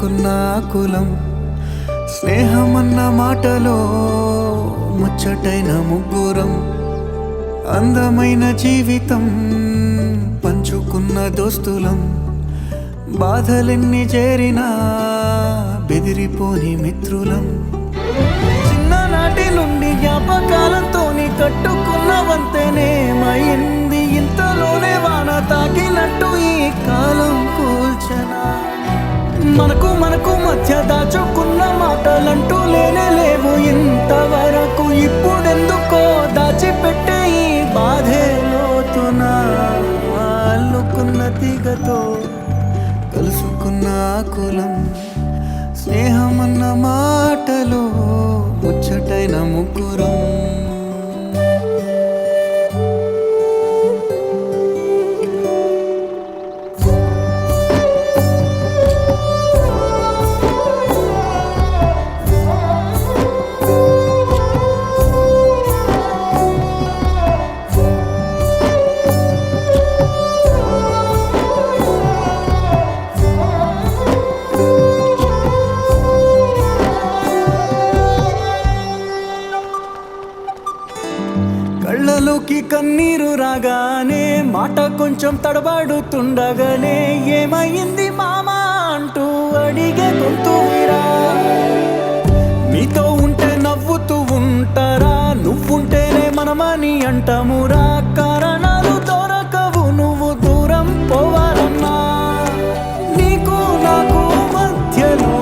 కలుసుకున్న కులం స్నేహమన్న మాటలో ముచ్చటైన ముగ్గురం అందమైన జీవితం పంచుకున్న దోస్తులం బాధలెన్ని చేరినా బెదిరిపోని మిత్రులం చిన్ననాటి నుండి జ్ఞాపకాలతోని కట్టుకున్న వంతెనేమైంది ఇంతలోనే వాన తాకినట్టు ఈ కాలం కూల్చనా మనకు మధ్య దాచుకున్న మాటలంటూ లేనే లేవు ఇంతవరకు ఇప్పుడెందుకో దాచిపెట్టే ఈ బాధే లోతున అల్లుకున్న తీగతో కలుసుకున్న కులం స్నేహమన్న మాటలో ముచ్చటైన ముగ్గురం కళ్ళలోకి కన్నీరు రాగానే మాట కొంచెం తడబడుతుండగానే ఏమైంది మామా అంటూ అడిగే గొంతువిరా మీతో ఉంటే నవ్వుతూ ఉంటారా నువ్వుంటేనే మనమని అంటామురా కారణాలు దొరకవు నువ్వు దూరం పోవాలన్నా నీకు నాకు మధ్యలో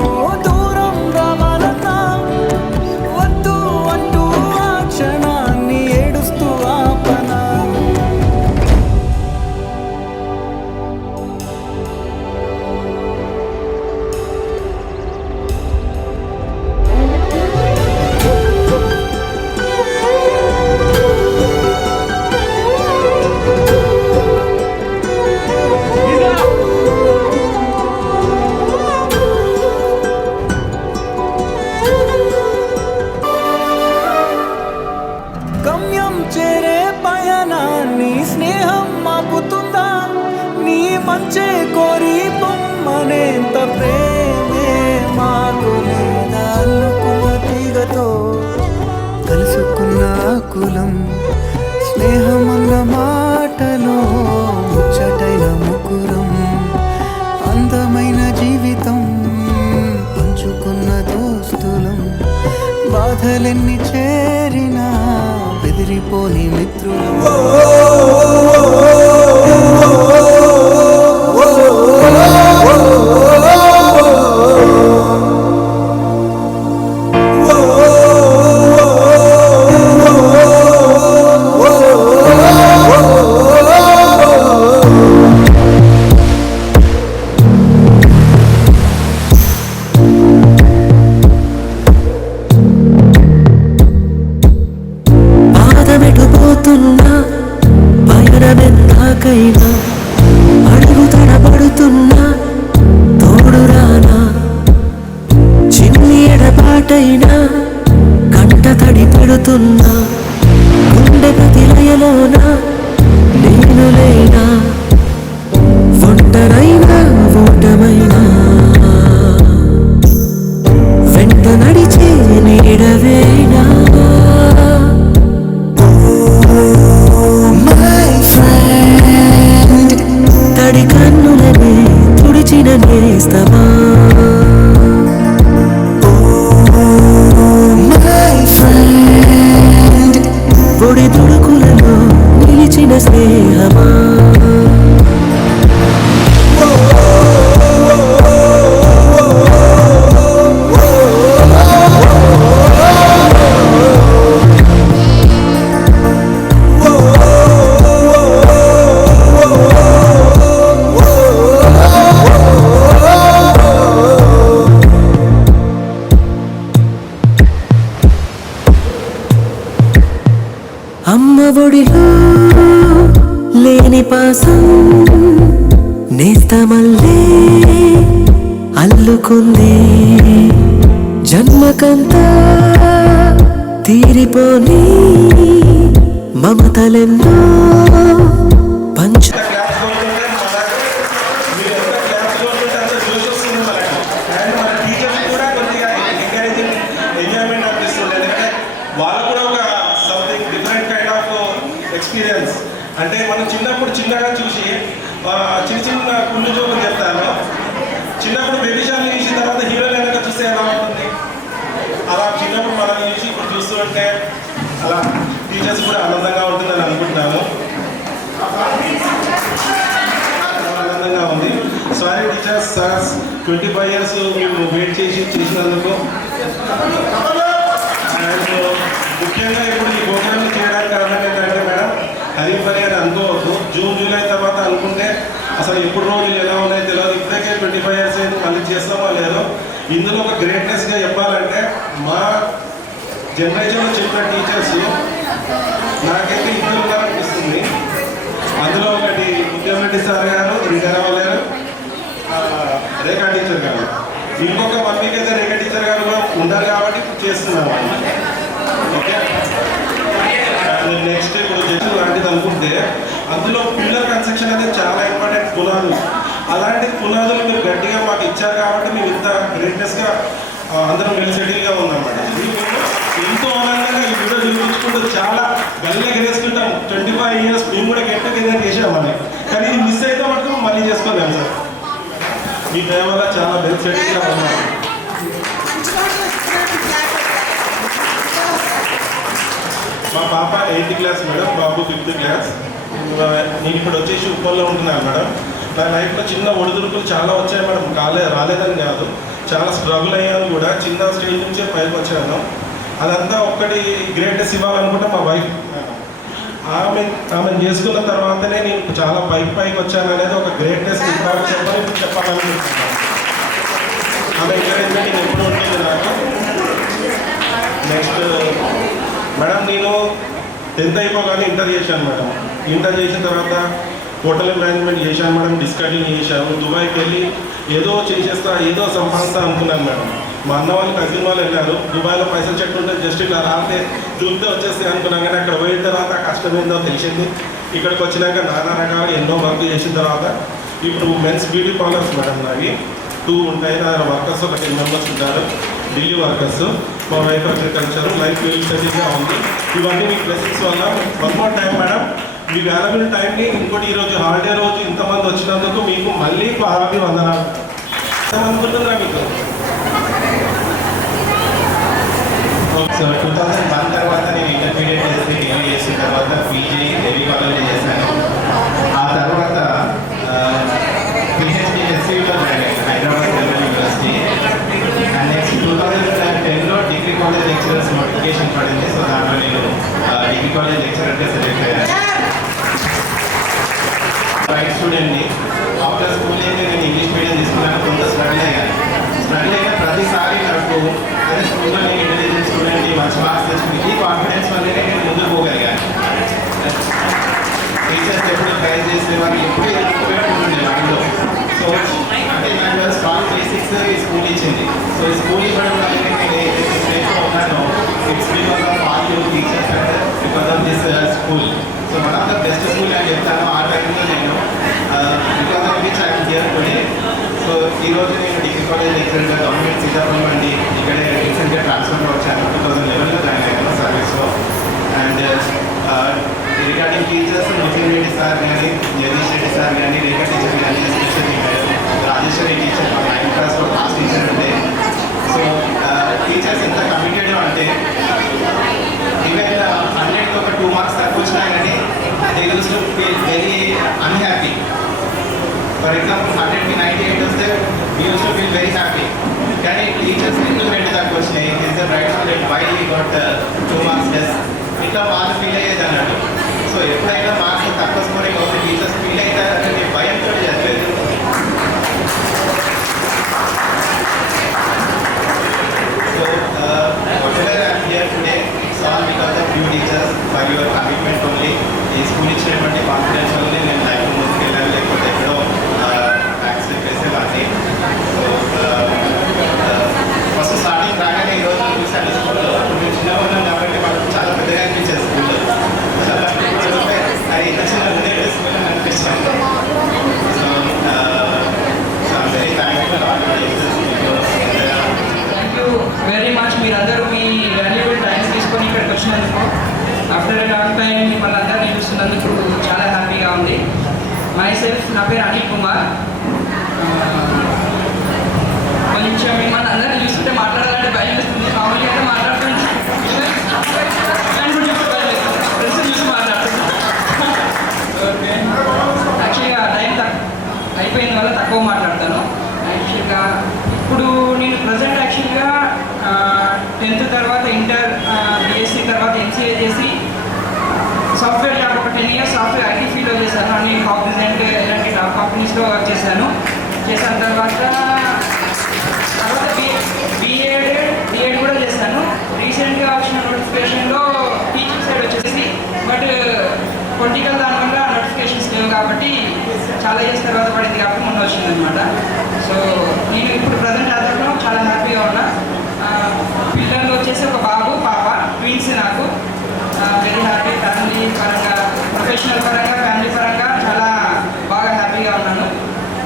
దూరం రావాలన్నా వద్దు అంటూ ఆ క్షణాన్ని ఏడుస్తూ ఆపనా గమ్యం చేరే పయనాన్ని స్నేహం ఆపుతుందా నీ మంచే కోరి బొమ్మనేంత ప్రేమే మాకు లేదా అల్లుకున్న తీగతో కలుసుకున్న కులం స్నేహమన్న మాటలో ముచ్చటైన ముగ్గురం అందమైన జీవితం పంచుకున్న దోస్తులం బాధలెన్ని చేరినా బెదిరిపోని మిత్రులం పయనమెందాకైనా అడుగు తడబడుతున్నా తోడురానా చిన్ని ఎడబాటైనా కంట తడి పెడుతున్నా గుండె ప్రతి లయలోనా నేను లేనా ఒంటరైనా ఓటమైనా వెంట నడిచే నీడవేనా తడి కన్నులనే తుడిచిన నేస్తమా ఒడి తుడుకులలో నిలిచిన స్నేహమా అమ్మ ఒడిలో లేని పాసం నేస్తమల్లే అల్లుకుంది జన్మకంతా తీరిపోని మమతలెన్నో పంచు అంటే మనం చిన్నప్పుడు చిన్నగా చూసి చిన్న చిన్న కుళ్ళు జోకులు చెప్తాను. చిన్నప్పుడు బేబీ షార్ని చూసిన తర్వాత హీరోలు వెనక చూస్తే ఎలా ఉంటుంది, అలా చిన్నప్పుడు మనం చూసి ఇప్పుడు చూస్తూ ఉంటే అలా టీచర్స్ కూడా ఆనందంగా ఉంటుందని అనుకుంటున్నాను. ఆనందంగా ఉంది. సారీ టీచర్స్, సార్స్ 25 years మేము వెయిట్ చేసినందుకు. అండ్ ముఖ్యంగా ఇప్పుడు ఈ ప్రోగ్రామ్ చేయడానికి కారణం ఏంటంటే మేడం, హరిపరి అని అనుకోవద్దు. జూన్ జూలై తర్వాత అనుకుంటే అసలు ఎప్పుడు రోజులు ఎలా ఉన్నాయో తెలియదు. ఇప్పటికే 25 years అయితే మళ్ళీ చేస్తామో లేదో. ఇందులో ఒక గ్రేట్నెస్గా చెప్పాలంటే మా జనరేషన్లో చెప్పిన టీచర్స్ నాకైతే ఇద్దరు అనిపిస్తుంది. అందులో ఒకటి ముత్యంరెడ్డి సార్ గారు, రిటైర్ అవ్వలేరు, రేఖా టీచర్ గారు. ఇంకొక 1 week అయితే రేఖా టీచర్ గారు కూడా ఉన్నారు కాబట్టి ఇప్పుడు చేస్తున్నాం. ఓకే, నెక్స్ట్ ఇప్పుడు జడ్జి లాంటిది అనుకుంటే అందులో పిల్లర్ కన్స్ట్రక్షన్ అనేది చాలా ఇంపార్టెంట్. పునాదులు, అలాంటి పునాదులు మీరు గట్టిగా మాకు ఇచ్చారు కాబట్టి మేము ఇంత గ్రేట్నెస్గా అందరం వెల్ సెటిల్గా ఉన్నామన్నమాట. ఎంతో ఆనందంగా ఈ వీడియో చూపించుకుంటూ చాలా గల్లీగా వేసుకుంటాం. 25 years మేము కూడా గెట్ టుగెదర్ చేసామని, కానీ ఇది మిస్ అయితే మటుకు మళ్ళీ చేసుకోలేము సార్. మీ దయ వల్ల చాలా వెల్ సెటిల్గా ఉన్నాం. మా పాప 8th class మేడం, బాబు 5th class. నేను ఇప్పుడు వచ్చేసి ఉప్పల్లో ఉంటున్నాను మేడం. నా లైఫ్లో చిన్న ఒడిదుడుకులు చాలా వచ్చాయి మేడం. రాలేదని కాదు, చాలా స్ట్రగుల్ అయ్యాను కూడా. చిన్న స్టేజ్ నుంచే పైకి వచ్చాను. అదంతా ఒక్కటి గ్రేట్నెస్ ఇవ్వాలనుకుంటే మా వైఫ్. ఆమెను చేసుకున్న తర్వాతనే నేను చాలా పైకి వచ్చాను అనేది ఒక గ్రేట్నెస్ చెప్పాలనుకుంటున్నాను. ఆమె ఎంకరేజ్మెంట్ నేను ఎప్పుడు ఉంటుంది నాకు. నెక్స్ట్ మేడం, నేను 10th అయిపోగానే ఇంటర్ చేశాను మేడం. ఇంటర్ చేసిన తర్వాత హోటల్ మేనేజ్మెంట్ చేశాను మేడం. డిస్కంటిన్యూ చేశాను. దుబాయ్కి వెళ్ళి ఏదో చేసేస్తా, ఏదో సంపాదిస్తా అనుకున్నాను మేడం. మా అన్న వాళ్ళు, కజిన్ వాళ్ళు వెళ్ళారు. దుబాయ్లో పైసలు చెట్టు ఉంటే జస్ట్ ఇలా రాతే చూపితే వచ్చేస్తాయి అనుకున్నాం. కానీ అక్కడ పోయిన తర్వాత కష్టం ఏందో తెలిసింది. ఇక్కడికి వచ్చినాక నానా రకాలు ఎన్నో వర్క్ చేసిన తర్వాత ఇప్పుడు మెన్స్ బ్యూటీ పార్లర్స్ మేడం నావి 2 ఉంటాయి. నా వర్కర్స్ ఒక 10 members ఉంటారు, ఢిల్లీ వర్కర్స్. మా వైఫ్ అగ్రికల్చర్, లైఫ్ సెటిల్గా ఉంది. ఇవన్నీ మీ బ్లెస్సింగ్స్ వల్ల. 1 more time మేడం, మీ వాల్యుబుల్ టైంని ఇంకోటి ఈరోజు హాలిడే రోజు ఇంతమంది వచ్చినందుకు మీకు మళ్ళీ పాదాభి వందనాలు. అనుకుంటుందా మీకు? సో 2001 తర్వాత నేను ఇంటర్మీడియట్ చేసి డిగ్రీ చేసిన తర్వాత పీజీ దేవి కాలేజ్ చేశాను. ఆ తర్వాత పిహెచ్డి ఎస్సీలో జాయిన్ అయ్యాను, Hyderabad central university. And next 2010లో డిగ్రీ కాలేజ్ లెక్చరర్స్ నోటిఫికేషన్ పడింది. సో దాంట్లో నేను డిగ్రీ కాలేజ్ లెక్చరర్గా సెలెక్ట్ అయ్యాను. రైట్ స్టూడెంట్ని. ఆఫ్టర్ స్కూల్ అయితే నేను ఇంగ్లీష్ మీడియం తీసుకున్నాను. కొంత స్ట్రగుల్ అయ్యాను. స్ట్రగుల్ అయిన ప్రతిసారి నాకు అదే స్కూల్లో నేను ఇంటెలిజెంట్ స్టూడెంట్ని, మంచి మార్క్స్ తెచ్చుకుని ఈ కాన్ఫిడెన్స్ వల్లనే నేను ముందుకు పోగలిగాను. టీచర్స్ ఎప్పుడు ప్రైజ్ చేసే వాళ్ళు ఎప్పుడు ఎదుర్కొంటుండే మైండ్లో. సో అంటే నాకు స్ట్రాంగ్ బేసిక్స్ ఈ స్కూల్ ఇచ్చింది. సో ఈ స్కూల్ ఇవ్వడం వల్ల నేను ఏదైతే స్టేజ్లో ఉన్నానో it's because of all you teachers and because of this school. So one of the best school అని చెప్తాను. ఆ టైంలో నేను because of which I here today. So ఈరోజు నేను డిగ్రీ కాలేజ్ లెక్చరర్గా గవర్నమెంట్ సీతాపురం అండి ఇక్కడే రీసెంట్గా ట్రాన్స్ఫర్ వచ్చాను. 2011లో జాయిన్ అయ్యాను సర్వీస్లో. And regarding teachers Muthyam Reddy sir కానీ, జగదీష్ రెడ్డి సార్ కానీ, రేఖా టీచర్ కానీ, ఎస్పెషల్లీ రాజేశ్వరి టీచర్, మా 9th క్లాస్లో క్లాస్ టీచర్ ఉండే. సో టీచర్స్ ఎంత కమిటెడ్ అంటే ఈవెన్ 100కి ఒక 2 marks తక్కువ వచ్చినా కానీ they use to feel very unhappy. For example 100కి 98 వస్తే we use to feel very happy. కానీ టీచర్స్ ఎందుకు 2 తక్కువ వచ్చినాయి, is the right student, why we got 2 marks less, ఇట్లా వాళ్ళు ఫీల్ అయ్యేది అన్నాడు. సో ఎప్పుడైనా మార్క్స్ తక్కువ స్కోరింగ్ అవుతుంది టీచర్స్ ఫీల్ అవుతారనే భయంతో చదివేది. So whatever I am here today, it's all because of you teachers, for your commitment only. ఈ స్కూల్ ఇచ్చినటువంటి కాన్ఫిడెన్స్ వల్లనే నేను లైఫ్ ముందుకు వెళ్ళాలి, లేకపోతే ఎక్కడో యాక్సిడెంట్ వేసేవాడిని. సో ఫస్ట్ స్టార్టింగ్ రాగానే ఈరోజు చూసాను స్కూల్లో. మేము చిన్నగా ఉన్నాం కాబట్టి మాకు చాలా పెద్దగా అనిపించేది స్కూల్లో. అది ఇంత చిన్న ఉండే స్కూల్ అని అనిపించాను. So very thankful all thank you very much. మీరందరూ మీ వాల్యుబుల్ టైం తీసుకొని ఇక్కడికి వచ్చినందుకు, ఆఫ్టర్ లాంగ్ టైం మిమ్మల్ని అందరినీ చూస్తున్నందుకు చాలా ఉంది. మై సెల్ఫ్, నా పేరు అనిల్ కుమార్. కొంచెం మిమ్మల్ని అందరినీ చూస్తుంటే మాట్లాడాలంటే భయం వేస్తుంది. మామూలుగా అయితే మాట్లాడుతుంది చూసి మాట్లాడుతున్నాను. ఓకే, యాక్చువల్గా టైం అయిపోయిన వల్ల తక్కువ మాట్లాడతాను. యాక్చువల్గా ఇప్పుడు నేను ప్రజెంట్ యాక్చువల్గా 10th తర్వాత ఇంటర్, బీఎస్సీ తర్వాత ఎంసీఏ చేసి సాఫ్ట్వేర్ జాబ్ ఒక 10 years సాఫ్ట్వేర్ ఐటీ ఫీల్డ్లో చేశాను. అన్ని కాగ్నిజెంట్ ఇలాంటి టాప్ కంపెనీస్లో వర్క్ చేశాను. చేసిన తర్వాత బీఎడ్ కూడా చేశాను. రీసెంట్గా వచ్చిన నోటిఫికేషన్లో టీచింగ్ సైడ్ వచ్చేసి, బట్ పొలిటికల్ దానివల్ల నోటిఫికేషన్స్ లేవు కాబట్టి చాలా ఇయర్స్ తర్వాత పడింది కాబట్టి ముందు వచ్చింది అనమాట. సో నేను ఇప్పుడు ప్రజెంట్ ఆధారంలో చాలా హ్యాపీగా ఉన్నా. పిల్లలు వచ్చేసి ఒక బాబు, పాప, ట్విన్స్. నాకు వెరీ హ్యాపీ. ఫ్యామిలీ పరంగా, ప్రొఫెషనల్ పరంగా, ఫ్యామిలీ పరంగా చాలా బాగా హ్యాపీగా ఉన్నాను.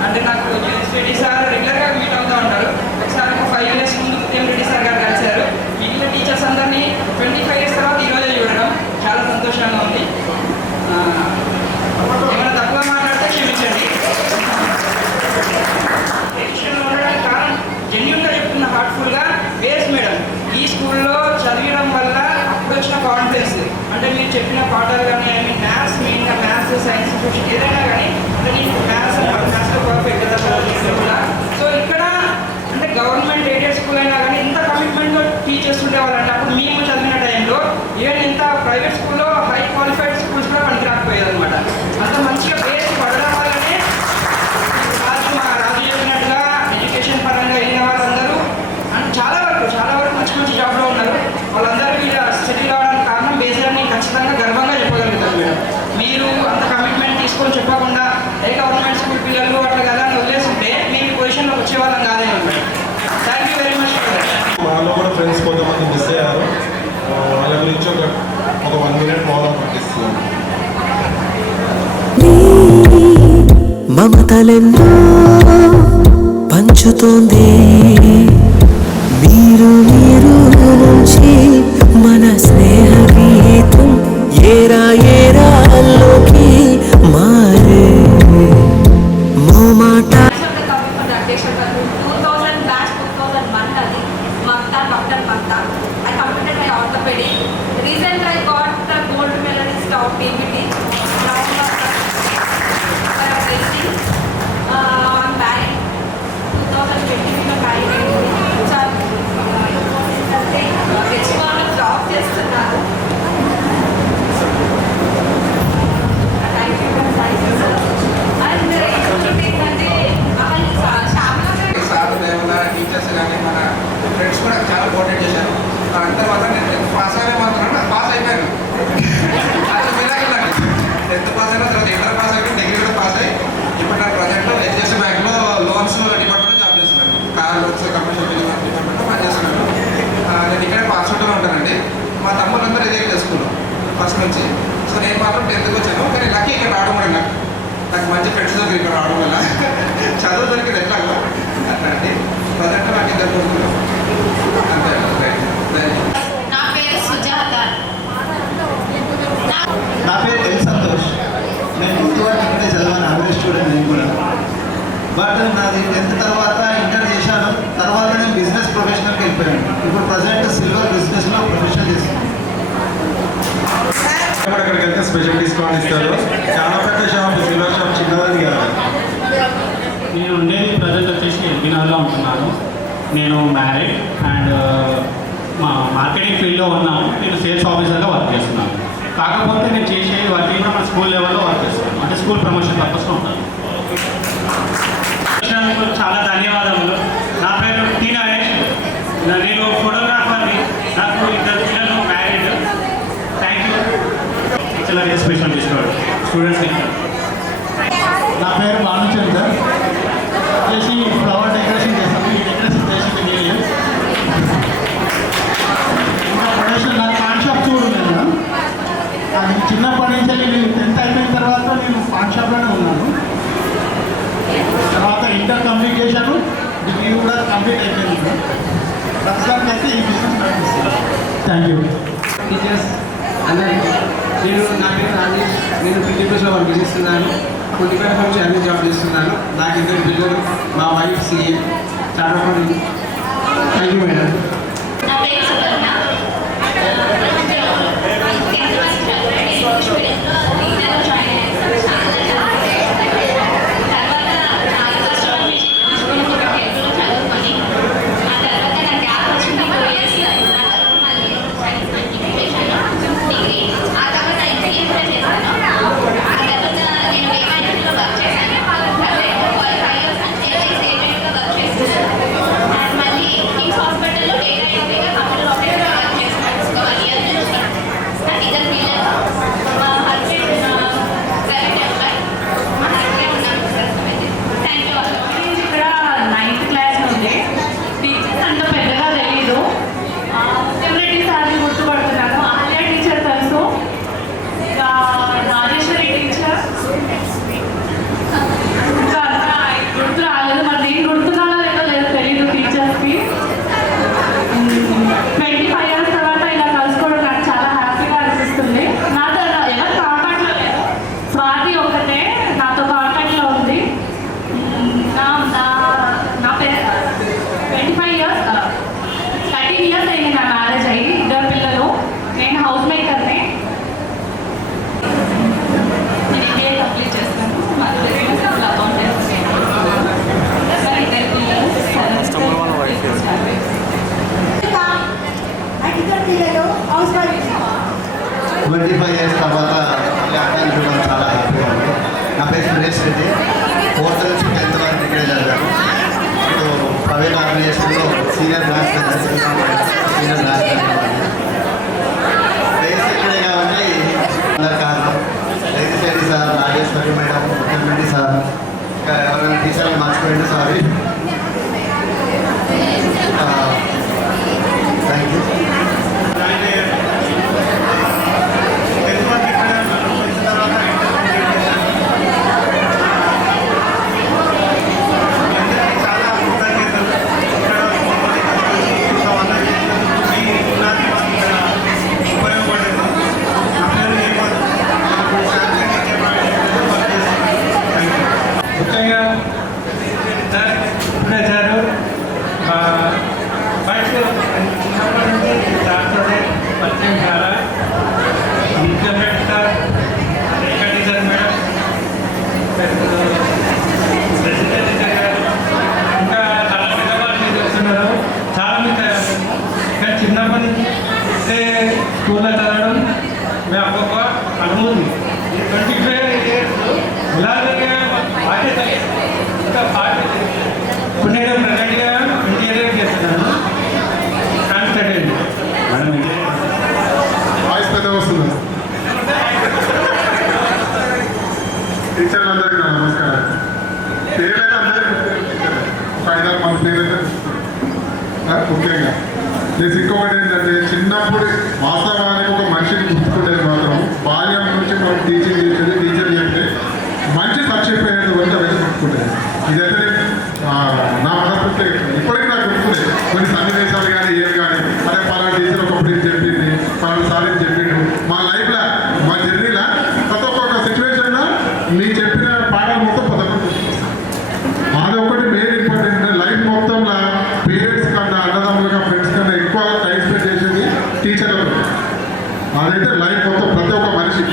అంటే నాకు రెడ్డి సార్ రెగ్యులర్గా మీట్ అవుతూ ఉంటారు. ఒకసారి ఒక 5 years ముందు ముత్యం రెడ్డి సార్ గారు కలిశారు. మిగిలిన టీచర్స్ అందరినీ 25 years తర్వాత ఈరోజే చూడడం చాలా సంతోషంగా ఉంది. ఏమైనా తక్కువ మాట్లాడితే క్షమించండి. ఎడ్యుకేషన్లో ఉండడానికి కారణం జెన్యూన్గా చెప్తున్న హార్ట్ఫుల్గా వేస్ మేడం. ఈ స్కూల్లో చదివడం వల్ల అప్పుడు వచ్చిన కాన్ఫిడెన్స్, అంటే మీరు చెప్పిన పాఠాలు కానీ, ఐ మీన్ మ్యాథ్స్, మెయిన్గా మ్యాథ్స్, సైన్స్, సోషల్ ఏదైనా కానీ, అంటే నేను మ్యాథ్స్లో పర్ఫెక్ట్ కూడా. సో ఇక్కడ అంటే గవర్నమెంట్ ఎయిడెడ్ స్కూల్ అయినా కానీ ఇంత కమిట్మెంట్తో టీచ్ చేస్తుండేవాళ్ళు. అంటే అప్పుడు మేము చదివిన టైంలో ఈవెన్ ఇంత ప్రైవేట్ స్కూల్లో హై క్వాలిఫైడ్ స్కూల్స్ కూడా పనికి రాకపోయేది అనమాట. అంత మంచిగా బేస్ పడడం వల్లనే రాజు చెప్పినట్టుగా ఎడ్యుకేషన్ పరంగా వెళ్ళిన వాళ్ళందరూ అంటే చాలా వరకు మంచి మంచి జాబ్లో ఉన్నారు. వాళ్ళందరూ వీళ్ళ సెటిల్ అవ్వడానికి కారణం బేస్ అని ఖచ్చితంగా గర్వంగా చెప్పగలుగుతారు మేడం. మీరు అంత కమిట్మెంట్ తీసుకొని చెప్పకుండా గవర్నమెంట్ స్కూల్ పిల్లలు అట్లా కదా అని వదిలేస్తుంటే మేము ఈ పొజిషన్లోకి వచ్చేవాళ్ళం కాదేమో madam. Thank you very much. మాలో కూడా ఫ్రెండ్స్ కొంతమంది మిస్ అయ్యారు. వాళ్ళ గురించి ఒక 1 minute మౌనం పట్టిస్తున్నాను. మమతలెన్నో పంచుతోంది మీరు నుంచి మన స్నేహ గీతం ఏరాల్లోకి మారే మోమాట. 2000 batch 2001 అది Makta, Dr. Makta. I completed my orthopedic. Recently I got the gold medalist of PBT. Now I am waiting. I'm married. 2020 లో married అయింది. చాలా తెచ్చుకోవాలి జాబ్ చేస్తున్నారు. థ్యాంక్ యూ అండ్ ఏంటంటే సార్లు ఏమన్నా టీచర్స్ కానీ మన ఫ్రెండ్స్ కూడా చాలా కోఆర్డినేట్ చేశారు. అంతా మాత్రం నేను పాస్ అయినా మాత్రం నాకు పాస్ అయిపోయాను. అది మిరాకిల్ అండి. 10th పాస్ అయిన తర్వాత ఇంటర్ పాస్ అయిపోయి డిగ్రీ కూడా పాస్ అయ్యి ఇప్పుడు నాకు ప్రజెంట్లో హెచ్డిఎఫ్సి బ్యాంక్లో లోన్స్ డిపార్ట్మెంట్లో జాబ్ చేస్తున్నాను. కార్ లోన్స్, కమర్షియల్ డిపార్ట్మెంట్లో పనిచేస్తున్నాను. నేను ఇక్కడే పాస్వర్డ్లో ఉంటానండి. మా తమ్ముళ్ళందరూ ఇదే స్కూల్ ఫస్ట్ నుంచి. సో నేను మాత్రం 10th వచ్చాను. కానీ లక్కీ ఇక్కడ రావడం కూడా నాకు మంచి ఫ్రెండ్స్ దొరికి ఇక్కడ రావడం వల్ల చదువు దొరికింది ఎట్లాగో అట్లా అండి. ప్రజెంట్ నాకు ఇద్దరు కొడుకులు అంతే. నా పేరు సుజాత. నా పేరు ఎల్ సంతోష్. నేను గుర్తుపట్టి ఇక్కడే చదివాను, యావరేజ్ స్టూడెంట్ నేను కూడా. బట్ నాది 10th తర్వాత ఇంటర్ చేశాను. తర్వాత నేను బిజినెస్ ప్రొఫెషనల్కి వెళ్ళిపోయాను. ఇప్పుడు ప్రజెంట్ సిల్వర్ బిజినెస్లో ప్రొఫెషన్ చేస్తున్నాను. అక్కడికి వెళ్తే స్పెషల్ డిస్కౌంట్ ఇస్తారు. చాలా పెద్ద షాప్, సిల్వర్ షాప్ చిన్నదని కాదు. నేను ఉండేది ప్రజెంట్ వచ్చేసి ఎల్బీనగర్లో ఉంటున్నాను. నేను మ్యారీడ్ అండ్ మా మార్కెటింగ్ ఫీల్డ్లో ఉన్నాను. నేను సేల్స్ ఆఫీసర్గా వర్క్ చేస్తున్నాను. కాకపోతే నేను చేసే వర్క్ కూడా మా స్కూల్ లెవెల్లో వర్క్ చేస్తున్నాను. అంటే స్కూల్ ప్రమోషన్ పర్పస్లో ఉంటాను. చాలా ధన్యవాదములు. నా పేరు టీ నరేష్. నేను ఫోటోగ్రాఫర్ని. నాకు 2 పిల్లలు, మ్యారీడ్. Thank you. చాలా స్పెషల్ డిస్కౌంట్ స్టూడెంట్స్. నా పేరు భానుచందర్. చేసి ఫ్లవర్ డెకరేషన్ చేస్తాను. ఈ డెకరేషన్ చేసి ఇంకా ప్రొడక్షన్ నాకు పాన్ షాప్ చూడు. నేను అది చిన్నప్పటి నుంచి నేను 10th అయిపోయిన తర్వాత నేను పాన్ షాప్లోనే ఉన్నాను. తర్వాత ఇంటర్ కంప్లీట్ చేశాను. డిగ్రీ కూడా కంప్లీట్ అయిపోయింది. ప్రస్తుతానికి అయితే ఈ బిజినెస్ నడిపిస్తాను. Thank you. టీచర్స్ అందరికీ నా పేరు రాజేష్. నేను పిటిపిలో వర్క్ చేస్తున్నాను. 25 నుంచి అన్ని జాబ్ చేస్తున్నాను. నాకు ఇద్దరు పిల్లలు, మా వైఫ్ సిఏ. చాలా మంది. Thank you madam. నా పేరు సువర్ణ. రీజన్లో జాయిన్ అయ్యాను. తర్వాత నాకు కష్టం తీసుకుని ఒక టెన్త్లో చదువుకొని ఆ తర్వాత నాకు గ్యాప్ వచ్చింది 2 years. మళ్ళీ సైన్స్ కంటిన్యూ చేశాను డిగ్రీ. ఆ తర్వాత ఇంజనీరింగ్ కూడా చేశాను. ఆ తర్వాత నేను ఏఐటీలో వర్క్ చేశాను. అదే 5 years అంటే ఏఐటీలో వర్క్ చేస్తున్నాను. అండ్ మళ్ళీ కిమ్స్ హాస్పిటల్లో డేటా ఎంట్రీగా కంప్యూటర్ ఆపరేటర్గా వర్క్ చేస్తున్నాను. ఒక 1 year నుంచి నాకు ఇద్దరు పిల్లలు. మా హస్బెండ్ ప్రైవేట్ ఎంప్లాయ్. మా హస్బెండ్ ఉన్నాను ప్రస్తుతం అయితే. Thank you. ఇక్కడ 9th క్లాస్ ఉంది. టీచర్స్ అంత పెద్దగా తెలీదు. ముఖ్యమంత్రి సార్ని గుర్తుపడుతున్నాను. ఆర్య టీచర్ తెలుసు. ఇంకా రాజేశ్వరి టీచర్ ఇంకా అంతా గుర్తు రాలేదు. మరి నేను గుర్తున్నానో లేదో లేదో తెలీదు టీచర్స్కి. 25 years తర్వాత ఇలా కలుసుకోవడం నాకు చాలా హ్యాపీగా అనిపిస్తుంది. నాతో ఎవరు కాంటాక్ట్లో లేదు. స్వాతి ఒకటే నాతో కాంటాక్ట్లో ఉంది. నా పేరు 25 years 13 years అయింది నా మ్యారేజ్ అయ్యి. ఇద్దరు పిల్లలు. నేను హౌస్ మేకర్ని. నేను ఎంబీఏ కంప్లీట్ చేస్తాను. మా బిజినెస్ అకౌంటెంట్. మరి ఇద్దరు పిల్లలు 25 years తర్వాత మళ్ళీ అక్కడికి చూడడం చాలా హ్యాపీగా ఉంది. నా పేరు సురేష్ రెడ్డి. 4th నుంచి 10th వరకు ఇక్కడే చదివాను. ఇప్పుడు ప్రైవేట్ ఆర్గనైజేషన్లో సీనియర్ బ్రాంచ్ ప్లేస్ ఇక్కడే కాబట్టి అందరు కారణం రైతు సార్, రాజేశ్వరి మేడం, ముఖ్యమంత్రి సార్, ఇంకా ఎవరైనా టీచర్లు మర్చిపోయింది సారీ. Thank you. ముఖ్యంగా సార్ ఇప్పుడే సారు బయట చిన్నప్పటి నుంచి సార్తోనే పరిచయం చాలా విద్యాపేట సార్, రేఖా టీచర్ మేడం, ప్రెసిడెంట్ టీచర్ గారు, ఇంకా చాలా పెద్దవాళ్ళు మీరు చెప్తున్నారు. చాలా మీకు కానీ చిన్నప్పటి నుంచి స్కూల్లో చదవడం మేము ఒక్కొక్క అనుభూతి. 25 years ఉదాహరణగా ఇప్పుడు నేను ప్రజెంట్గా ఇంటీరియర్ చేస్తున్నాను. కాన్స్టెంట్ మేడం వాయిస్ పెద్ద వస్తుంది. టీచర్లందరికీ నా నమస్కారం. పేర్లైతే అందరికీ ఒక 5-6 మంది పేరైతే ముఖ్యంగా ప్లస్ ఇంకొకటి ఏంటంటే చిన్నప్పుడు వాస్తవానికి ఒక మనిషిని గుర్తుకుంటేది మాత్రం బాల్యం నుంచి మనం టీచింగ్ చేసేది టీచర్ చెప్తే మంచి సబ్జెక్ట్ అనేది వంట వేసి గుర్తుకుంటుంది. ఇదైతే నా మనస్ఫూర్తి ఇప్పటికీ నాకు గుర్తుంది. కొన్ని సన్నివేశాలు కానీ ఏం కానీ అదే పలానా టీచర్ ఒకప్పుడు ఇది చెప్పింది, పలానా సార్ ఇది చెప్పిండు. మా లైఫ్లో మా జర్నీలో ప్రతి ఒక్క సిచ్యువేషన్లో మీకు చెప్పిన పాఠాలు మొత్తం అది ఒకటి మెయిన్ ఇంపార్టెంట్. లైఫ్ మొత్తంలో పేరెంట్స్ కన్నా అన్నదమ్ములుగా ఫ్రెండ్స్ కన్నా ఎక్కువ టైం స్పెండ్ చేసేది టీచర్లు. అదైతే లైఫ్ మొత్తం ప్రతి ఒక్క మనిషి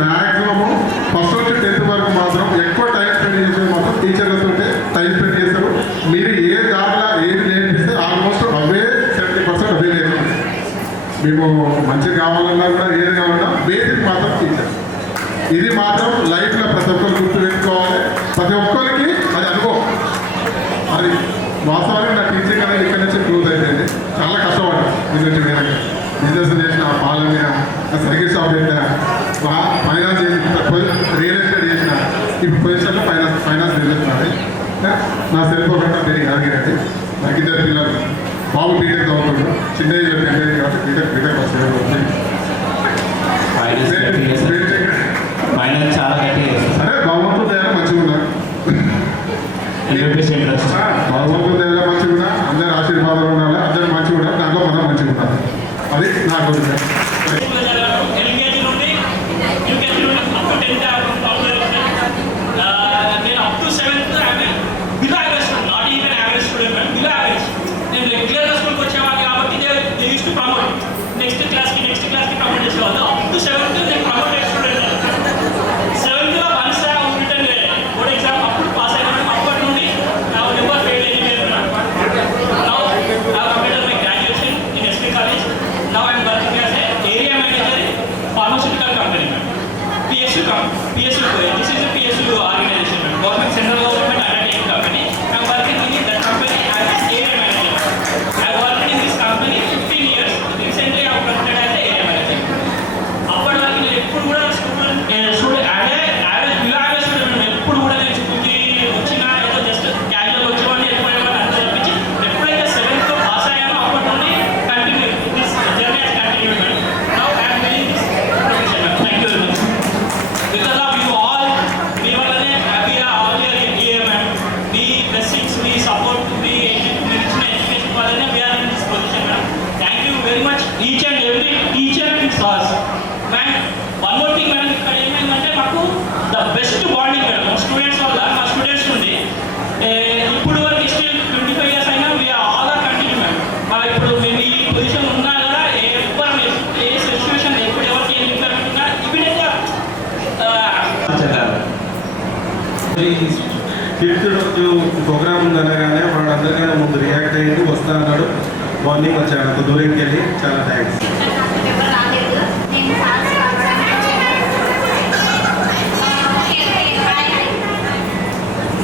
మ్యాక్సిమము ఫస్ట్ నుంచి 10th వరకు మాత్రం ఎక్కువ టైం స్పెండ్ చేసేది మాత్రం టీచర్లతో టైం స్పెండ్ చేస్తారు. మీరు ఏ దాంట్లో ఏది నేర్పిస్తే ఆల్మోస్ట్ అవే 70% అవే నేర్పిస్తారు. మేము మంచిగా కావాలన్నా కూడా ఏది కావాలన్నా బేసిక్ మాత్రం టీచర్. ఇది మాత్రం లైఫ్లో ప్రతి ఒక్కరు గుర్తు పెట్టుకోవాలి. ప్రతి ఒక్కరికి అది అనుభవం. అది వాస్తవానికి నా టీచింగ్ అనేది ఇక్కడ నుంచి గ్రోత్ అయిపోయింది. చాలా కష్టపడ్డా. ఇది నుంచి నేను బిజినెస్ చేసిన, పాల మీద సైకిల్ షాప్ పెట్టిన, ఫైనాన్స్ రియల్ ఎస్టేట్ చేసిన, ఇప్పుడు పొజిషన్లో ఫైనాన్స్ బిజినెస్ నాది. నా సెల్ ఫోన్ పెరిగి అడిగినట్టు నాకు ఇద్దరు పిల్లలు. బాబు బీటెక్ చదువుతున్నాడు. చిన్న ఏజ్లో పెళ్ళి కాబట్టి బీటెక్ వస్తుంది. సరే భగవంతుడు దగ్గర మంచిగా ఉన్నారు. భగవంతుడు దగ్గర మంచిగా ఉన్నా, అందరి ఆశీర్వాదాలు ఉండాలి. అందరూ మంచిగా ఉండాలి. దాంట్లో మనం మంచిగా ఉండాలి. అది నా కోరిక. PSU this is a PSU organization, government central government undertaking company. I'm working in that company as area manager. I worked in this company 15 years. Recently I appointed as area manager. అప్పటి వరకు నేను ఎప్పుడు కూడా student అంటే average below average student. ఎప్పుడు కూడా నేను స్కూల్కి వచ్చినా ఏదో జస్ట్ క్యాజువల్ వచ్చేవాడిని ఎక్కువ అంత తప్పించి ఎప్పుడైతే 7th పాస్ అయ్యానో అప్పటి నుండి continue this journey has continued. Now I am doing this profession. Thank you very much. Because of you all, మీ వల్లనే హ్యాపీగా ఆల్ ఇయర్ ఇయర్ మ్యామ్. మీ బ్లెస్సింగ్స్, మీ సపోర్ట్, మీ ఇచ్చిన ఎడ్యుకేషన్ వల్లనే we are in this position ma'am. Thank you very much each and every teacher and sirs. Ma'am one more thing madam, ఇక్కడ ఏమైందంటే మాకు the best bonding madam students వల్ల, మా స్టూడెంట్స్ నుండి ఇప్పుడు వరకు స్టిల్ 25 years అయినా we are all are continue ma'am. ఇప్పుడు మేము ఈ పొజిషన్ ఉన్నా కదా, ఎవరు ఏ సిచ్యువేషన్ ఎప్పుడు ఎవరికి ఏం రిక్వైర్మెంట్ ఉన్నా ఇమీడియట్గా ఫిఫ్త్ రోజు ప్రోగ్రామ్ ఉందనగానే వాడు అందరికన్నా ముందు రియాక్ట్ అయ్యింది, వస్తా అన్నాడు. మార్నింగ్ వచ్చాడు, అంత దూరంకి వెళ్ళి. చాలా థ్యాంక్స్. ఎవరు రాలేదు. నేను సార్స్ రావడానికి వచ్చాను.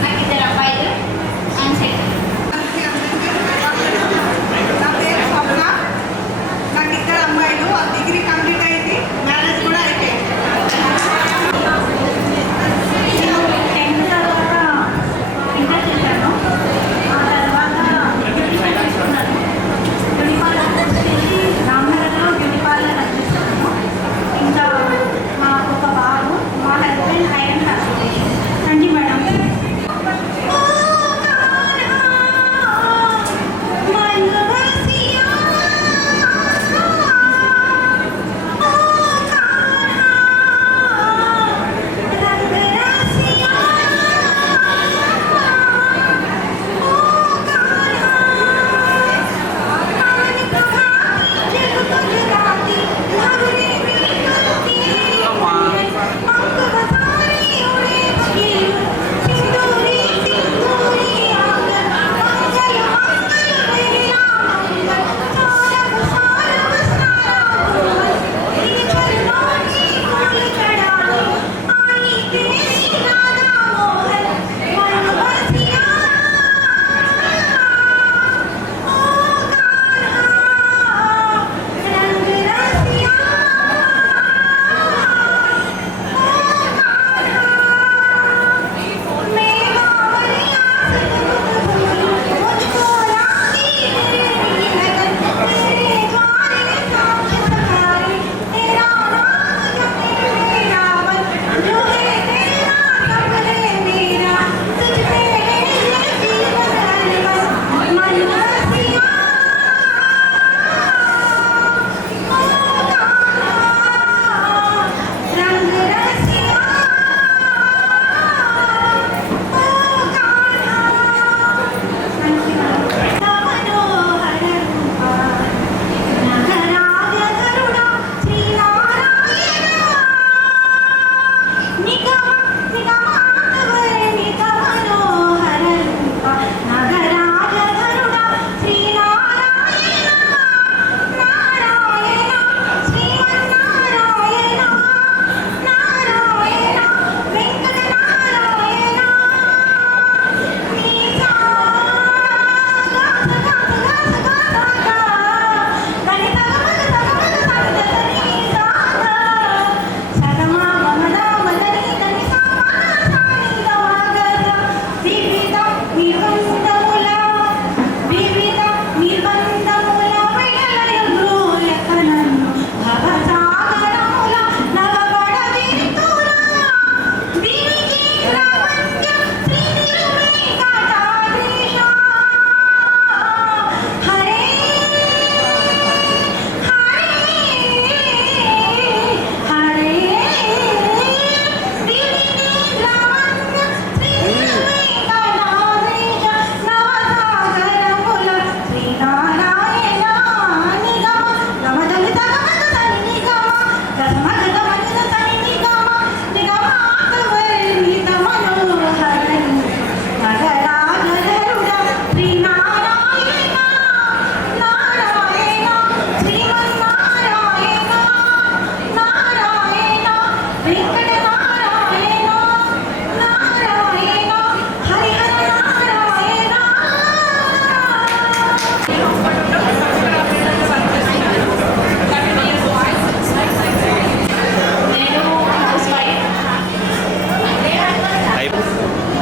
నాకు ఇద్దరు అబ్బాయిలు అండ్ సెట్. నా పేరు స్వప్న. నాకు ఇద్దరు అమ్మాయిలు. డిగ్రీ కంప్లీట్ అయింది, మ్యారేజ్ కూడా అయిపోయింది. నేను 10th తర్వాత ఇంటర్ చేశాను. ఆ తర్వాత తీసుకున్నాను. రామనగర్లో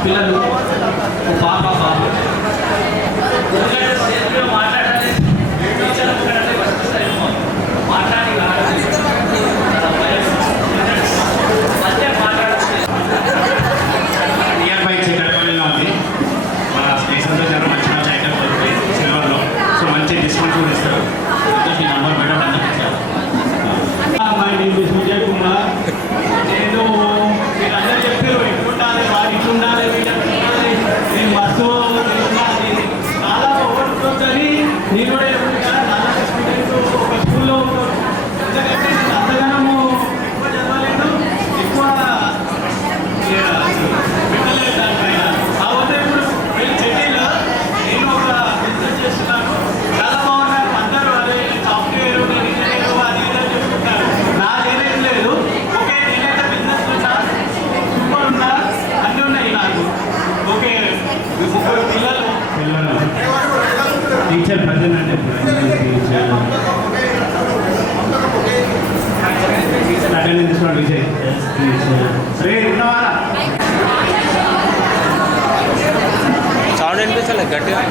పిల్లలు ఓ పాప బాబు మాట్లాడాలి మాట్లాడి నియర్ బై చిన్నపల్లిలో ఉంది మన స్టేషన్లో చాలా మంచి మంచి ఐటమ్స్ దొరుకుతాయి సిల్వర్లో. సో మంచి డిస్కౌంట్ కూడా ఇస్తారు. మీ నంబర్ మేడం అందరికి ఇచ్చారు. My name is Vijay Kumar. నేను మీరు అందరూ చెప్పారు ఇట్లుండాలి వాడు ఇట్లుండాలి వీళ్ళు ఇట్లుండాలి నేను మస్తు ఉండాలి చాలా ఓడుతుందని నేను కూడా ఎప్పుడు చాలా స్టూడెంట్ ఒక స్కూల్లో ఉంటాను. ఎందుకంటే నేను అంతగానము ఎక్కువ చదవలేదు ఎక్కువ పెట్టలేదు దానిపైన. కాకపోతే ఇప్పుడు వీళ్ళు చెన్నైలో నేను ఒక బిజినెస్ చేస్తున్నాను. చాలా బాగున్నారు అందరూ. అదే సాఫ్ట్వేర్ నేను ఇంజనీర్ అది ఇది అని చెప్తుంటారు. నాదేం లేదు. ఓకే నేనైతే బిజినెస్ ఉన్నా సూపర్ ఉన్నా అన్నీ ఉన్నాయి నాకు. ఓకే ముగ్గురు పిల్లలు టీచర్ ప్రజెంట్ అంటే అటెండెన్స్ తీసుకోండి విజయ్. రే ఉన్నవారా సౌండ్ వినిపించాలి గట్టిగా.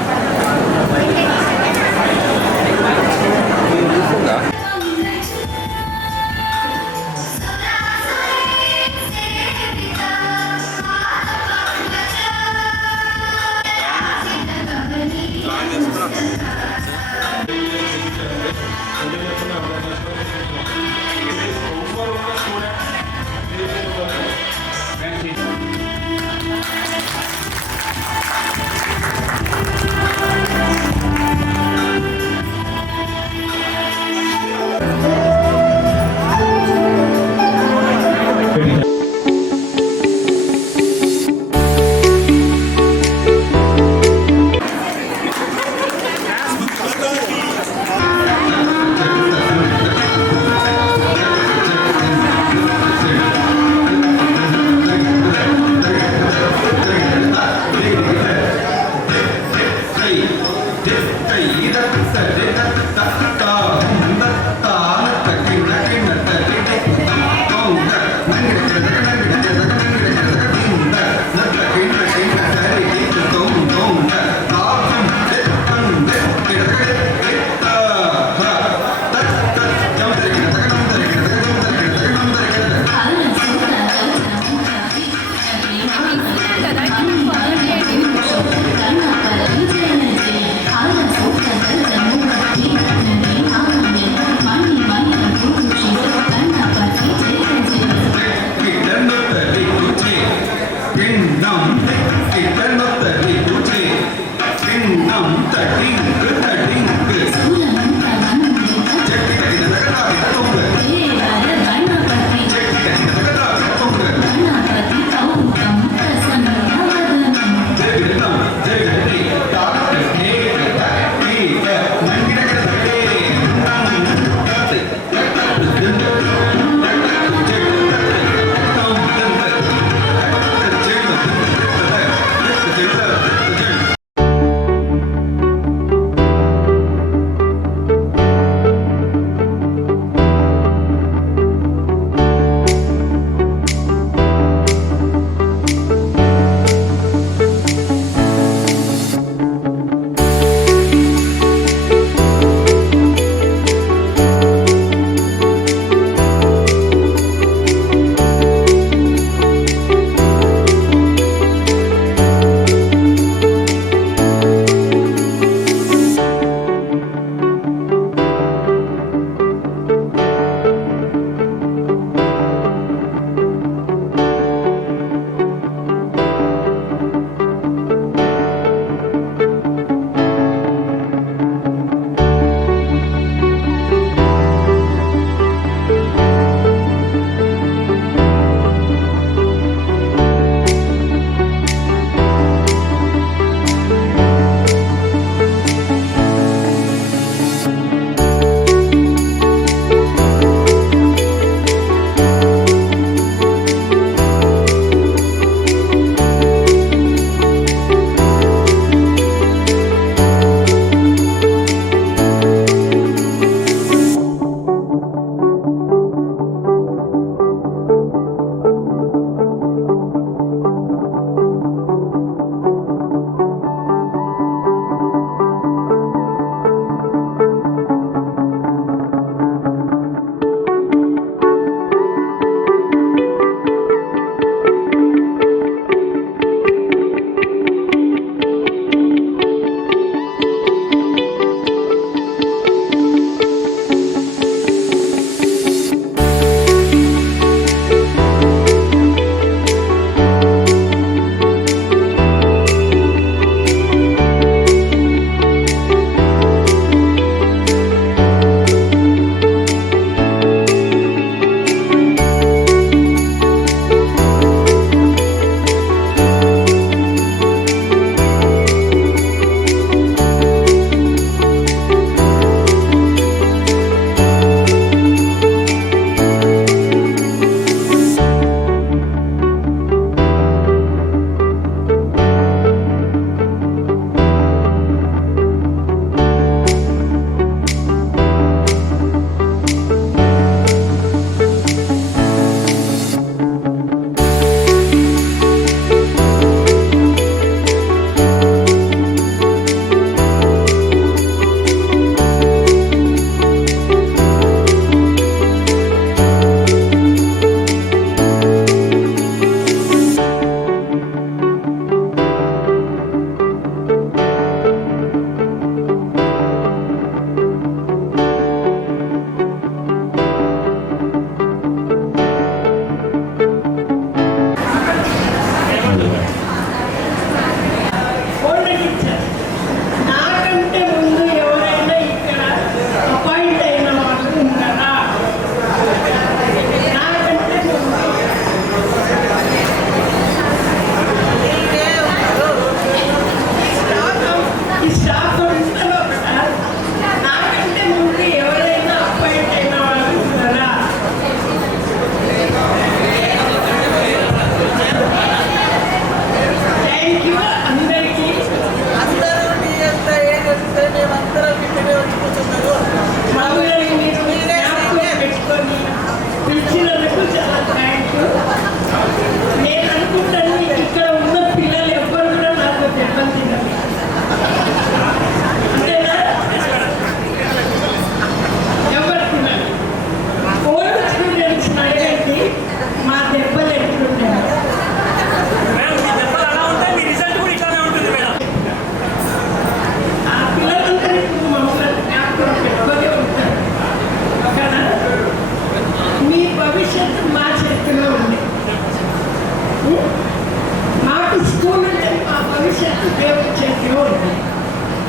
నాకు స్కూల్ అంటే మా భవిష్యత్తు దేవుడు చేతిలో ఉంది,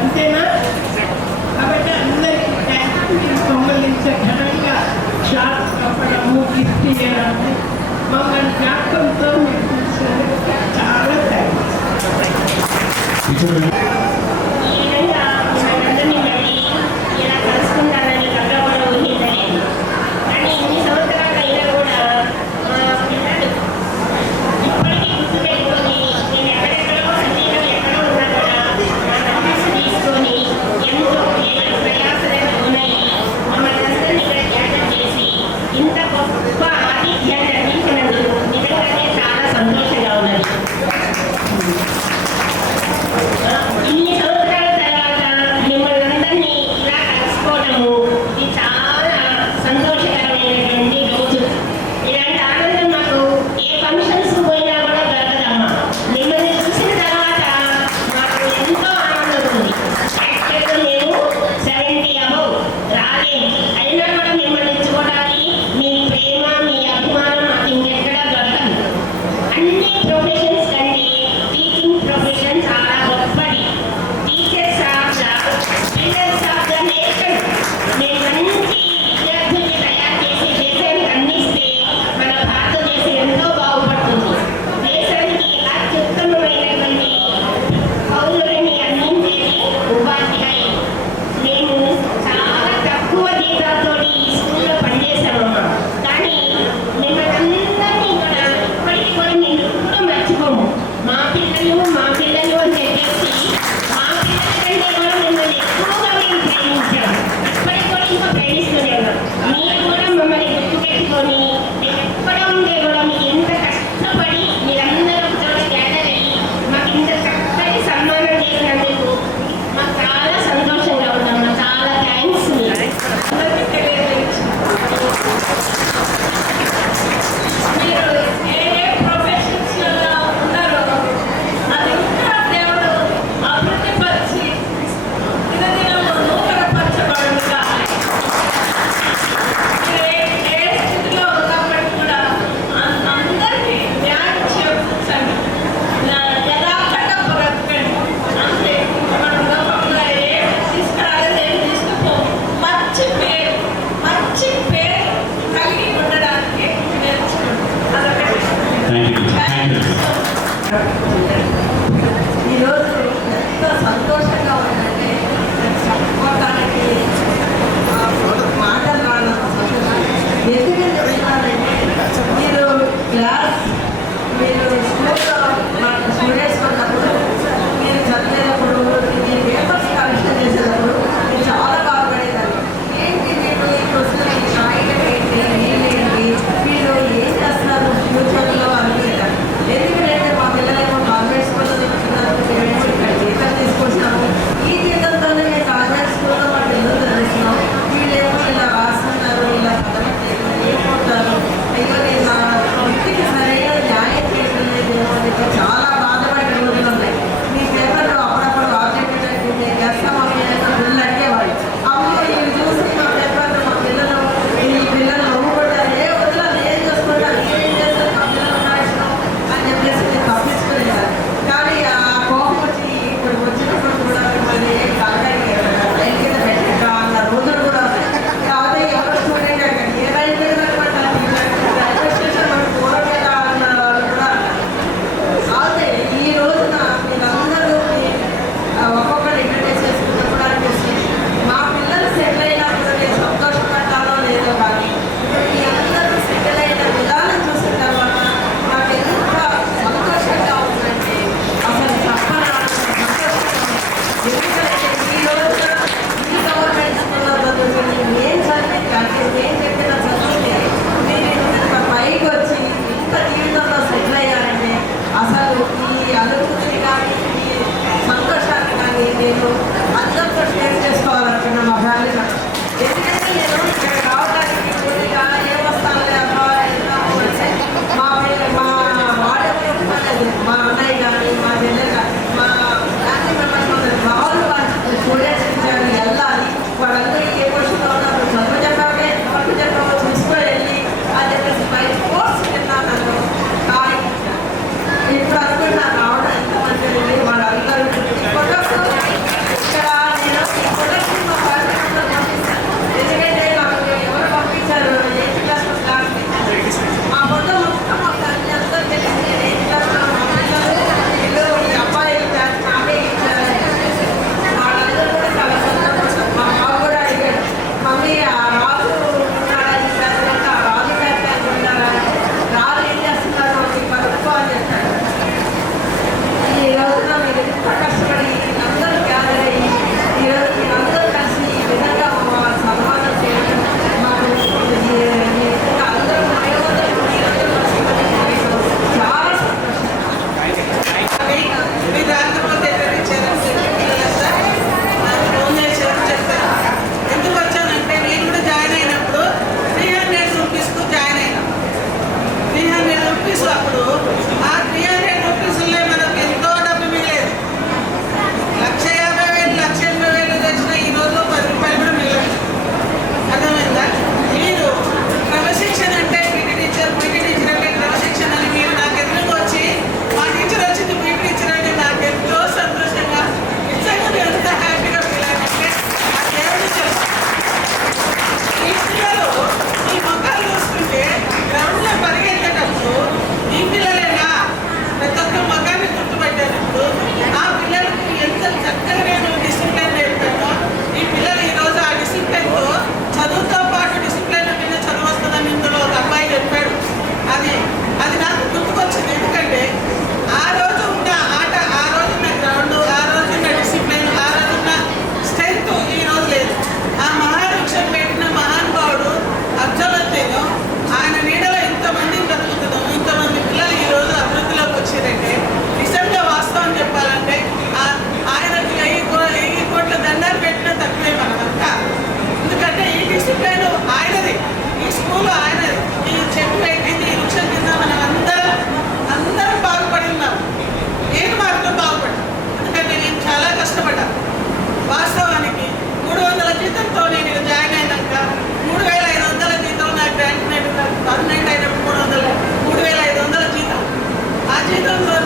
అంతేనా? కాబట్టి అందరికీ మమ్మల్ని ఇంత ఘనంగా షార్ట్ చెప్పడము, గిఫ్ట్ ఇవ్వడము, మమ్మల్ని జ్ఞాపకంతో మీరు చూసినందుకు చాలా థ్యాంక్స్. ఈ విధంగా మనందరినీ మళ్ళీ ఇలా కలుసుకుంటారని కల్లో కూడా ఊహించలేదు. కానీ ఇన్ని సంవత్సరాలు అయినా కూడా మా పిల్లలు ఇప్పటికీ గుర్తుపెట్టుకొని నేను ఎక్కడెక్కడో సిటీలో ఎక్కడో ఉన్నా కూడా నా అడ్రస్ తీసుకొని ఎంతో ప్రయాసలకు ఉన్నాయి మమ్మల్ని అందరినీ ఇక్కడ ధ్యానం చేసి ఇంత గొప్ప ఆతిథ్యాన్ని అందించినందుకు నిజంగానే చాలా సంతోషంగా ఉన్నది. ఇన్ని సంవత్సరాల తర్వాత మిమ్మల్ని అందరినీ ఇలా కలుసుకోవడము ఇది చాలా సంతోషకరమైనటువంటి రోజు. ఇలాంటి ఆనందం మాకు ఏ ఫంక్షన్స్ పోయినా కూడా దొరకదమ్మా. మిమ్మల్ని చూసిన తర్వాత మాకు ఎంతో ఆనందం ఉంది. యాక్చువల్గా మేము 70 అబౌవ్ రాలేదు, అయినా కూడా మిమ్మల్ని చూడాలి, మీ ప్రేమ మీ అభిమానం మాకు ఇంకెక్కడా దొరకదు. అన్ని ప్రొఫెషన్స్ కంటే టీచింగ్ ప్రొఫెషన్ చాలా గొప్పది. Teachers of the pillars of the nation. మేము మంచి విద్యార్థుల్ని తయారు చేసి దేశానికి అందిస్తే మన భారతదేశం ఎంతో బాగుపడుతుంది. దేశానికి అత్యుత్తమమైనటువంటి పౌరులని అందించేది ఉపాధ్యాయులు. మేము చాలా తక్కువ జీతాలతో ఈ స్కూల్లో పనిచేసామమ్మా. కానీ మిమ్మల్ని అందరినీ కూడా ఇప్పటికీ కూడా మేము ఎప్పుడూ మర్చిపోము. మా పిల్లలు అని చెప్పేసి మా పిల్లల కంటే కూడా మిమ్మల్ని ఎక్కువగా మేము ప్రేమించాము. ఇప్పటికి కూడా ఇంకా ప్రేమిస్తూనే ఉన్నాం. మీరు కూడా మమ్మల్ని గుర్తుపెట్టుకొని మేము ఎక్కడ ఉండే కూడా మీకు ఎంత కష్టపడి మీరందరూ ఒక చోట గ్యాదర్ అయ్యి మాకు ఇంత చక్కటి సన్మానం చేసినందుకు మాకు చాలా సంతోషంగా ఉందమ్మా. చాలా థ్యాంక్స్. మీరు ఏ ప్రొఫెషన్స్లో ఉన్నారో అది ఇంకా దేవుడు అభివృద్ధిపరిచి దినదినము నూతనపరచబడుగా ఏ స్థితిలో ఉన్నప్పటికీ కూడా అందరికీ న్యాయం చేకూర్చండి, యథార్థంగా బ్రతకండి. అంతే, మనం లోకంలో ఏం తీసుకురాలేదు, ఏం తీసుకుపో. మంచి పేరు కలిగి ఉండడానికి నేర్చుకోండి. అదొకటి. ఈరోజు ఎంతో సంతోషంగా ఉందంటే చెప్పుకోవడానికి మాటలు రానంత సంతోషంగా. ఎందుకంటే చెప్తున్నానంటే మీరు క్లాస్ మీరు స్కూల్లో మాకు స్టూడెంట్స్ ఉన్నప్పుడు మీరు చదివేటప్పుడు మీరు పేపర్స్ కలెక్షన్ చేసేటప్పుడు మీరు చాలా బాగుపడేదాన్ని. ఏంటి మీరు ఈ క్వశ్చన్ రాయడం ఏంటి, ఏంటి వీళ్ళు ఏం చేస్తారు ఫ్యూచర్లో అనుకునేదాన్ని. ఎందుకంటే మా పిల్లలేమో గవర్నమెంట్ స్కూల్లో తెచ్చుకున్నారు, మేమేమో ఇక్కడ జీతం తీసుకొచ్చినాము. ఈ జీతంతోనే మేము గవర్నమెంట్ స్కూల్లో మా పిల్లలు చదివిస్తున్నాం. వీళ్ళేమో ఇలా రాస్తున్నారు, ఇలా చదవట్లేదు, ఏమవుతారు, అయ్యో నేను నా వృత్తికి సరైన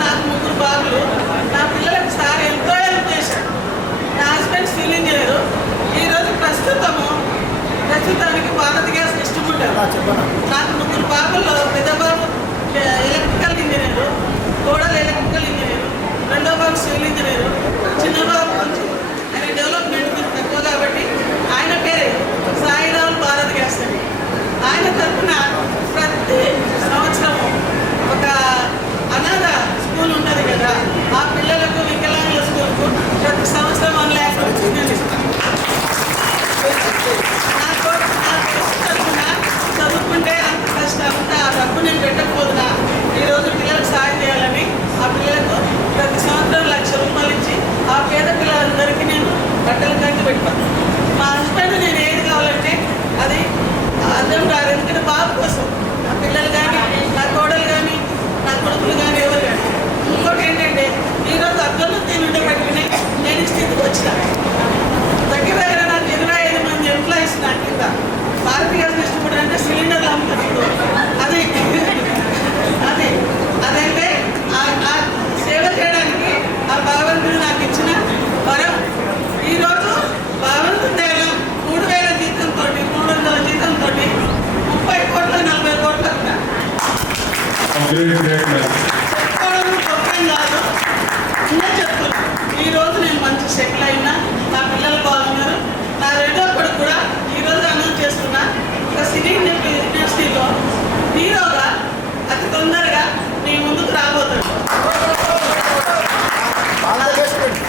నాకు 3 బాబులు. నా పిల్లలకు సార్ ఎంతో హెల్ప్ చేశాడు. నా హస్బెండ్ సివిల్ ఇంజనీరు. ఈరోజు ప్రస్తుతానికి భారత్ గ్యాస్ డిస్ట్రిబ్యూటర్. నాకు 3 బాబుల్లో పెద్ద బాబు ఎలక్ట్రికల్ ఇంజనీరు, కోడలు ఎలక్ట్రికల్ ఇంజనీరు, రెండో బాబు సివిల్ ఇంజనీరు, చిన్న బాబు కొంచెం ఆయన డెవలప్మెంట్ తక్కువ కాబట్టి ఆయన పేరే సాయిరావుల్ భారత్ గ్యాస్ అని. ఆయన తరఫున ప్రతి సంవత్సరము ఒక అనాథ స్కూల్ ఉంటుంది కదా, ఆ పిల్లలకు వికలాంగుల స్కూల్కు ప్రతి సంవత్సరం 1 lakh రూపీస్ నేను ఇస్తాను. తరఫున చదువుకుంటే అంత కష్టం అంతా ఆ డబ్బు నేను పెట్టకపోతున్నా ఈరోజు పిల్లలకు సాయం చేయాలని ఆ పిల్లలకు ప్రతి సంవత్సరం 1,00,000 రూపాయలు ఇచ్చి ఆ పేద పిల్లలందరికీ నేను బట్టలు కంటి పెట్టుకోను. మా హస్బెండ్ నేను ఏది కావాలంటే అది అర్థం కాదు, ఎందుకంటే బాబు కోసం నా పిల్లలు కానీ నా కోడలు కానీ నా కొడుకులు కానీ ఎవరు కానీ. ఇంకోటి ఏంటంటే ఈరోజు అర్థంలో తిండి పెట్టుకుని నేను ఈ స్థితికి వచ్చిన. దగ్గర నాకు 25 మంది ఎంప్లాయీస్ నా కింద. భారతీయ గ్యాస్ డిస్ట్రిబ్యూటర్ అంటే సిలిండర్లు అమ్ముతారు. అదంటే ఆ సేవ చేయడానికి ఆ భగవంతుడు నాకు ఇచ్చిన వరం. ఈరోజు భగవంతుడు దగ్గర 3,000 జీతంతో 300 జీతంతో 30 కోట్ల 40 కోట్ల చెప్పడం గొప్పం కాదు, ఇంకా చెప్తున్నా. ఈరోజు నేను మంచి సెటిల్ అయినా, నా పిల్లలు బాగున్నారు. నా రెండో కొడుకు కూడా ఈరోజు అనౌన్స్ చేస్తున్నా, ఒక సినీ యూనివర్సిటీలో హీరోగా అతి తొందరగా నీ ముందుకు రాబోతాడు.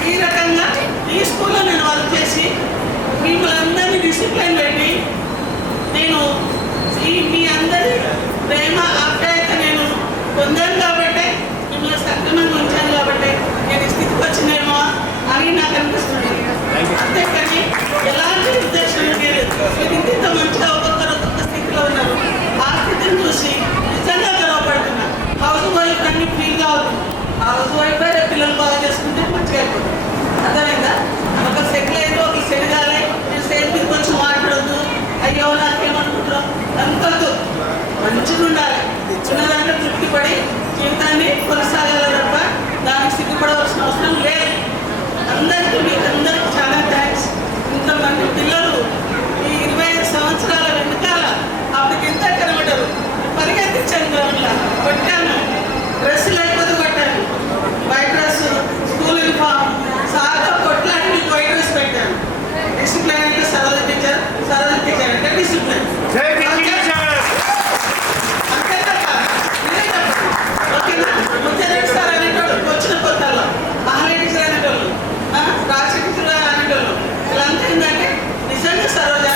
ఈ రకంగా ఈ స్కూల్లో నేను వర్క్ చేసి మిమ్మల్ని అందరినీ డిసిప్లైన్ పెట్టి నేను మీ అందరి ప్రేమ ఆప్యాయత నేను పొందాను కాబట్టి, మిమ్మల్ని సక్రమంగా ఉంచాను కాబట్టి నేను ఈ స్థితికి వచ్చినేమో అని నాకు అనిపిస్తుంది. అంతేకాని ఎలాంటి ఉద్దేశం లేదు. మీరు ఇంత మంచిగా ఒక్కొక్కరు ఒక్కొక్క స్థితిలో ఉన్నారు. ఆ స్థితిని చూసి నిజంగా గర్వపడుతున్నా. హౌస్ వైఫ్ అన్ని ఫీల్గా అవుతుంది. హౌస్ వైఫ్ అయితే పిల్లలు బాగా చేసుకుంటే మంచిగా అయిపోతుంది. అర్థమైందా? ఒక సెటిల్ అయితే ఒక సెట్ కాలే, నేను సెట్ మీద కొంచెం మాట్లాడద్దు, అయ్యో నాకేమనుకుంటున్నాం అంతద్దు. మంచిగా ఉండాలి. చిన్నదాంట్లో తృప్తి పడి జీవితాన్ని కొనసాగాలి తప్ప దానికి సిగ్గుపడవలసిన అవసరం లేదు. అందరికీ మీకు అందరికీ చాలా థ్యాంక్స్. ఇంతమంది పిల్లలు ఈ 25 సంవత్సరాల వెనకాల అప్పటికి ఎంత కనబడ్డారు. పరిగెత్తించాను, గ్రౌండ్లో కొట్టాను, డ్రెస్ లేకపోతే కొట్టాను, వైట్ డ్రెస్, స్కూల్ యూనిఫామ్, సార్తో కొట్లాడి మీకు వైట్ డ్రెస్ పెట్టాను. డిసిప్లైన్ అంటే సరళ టీచర్ అంటే డిసిప్లైన్. అంతే తప్ప మీరే చెప్పండి. ఓకేనా? ముఖ్యమంత్రి సార్ అనేటోళ్ళు వచ్చిన కొత్తల్లో, మహాలేటి సార్ అనేటోళ్ళు, రాజశేఖర్ గారు అనేటోళ్ళు, వీళ్ళంతా ఏంటంటే నిజంగా సరోజ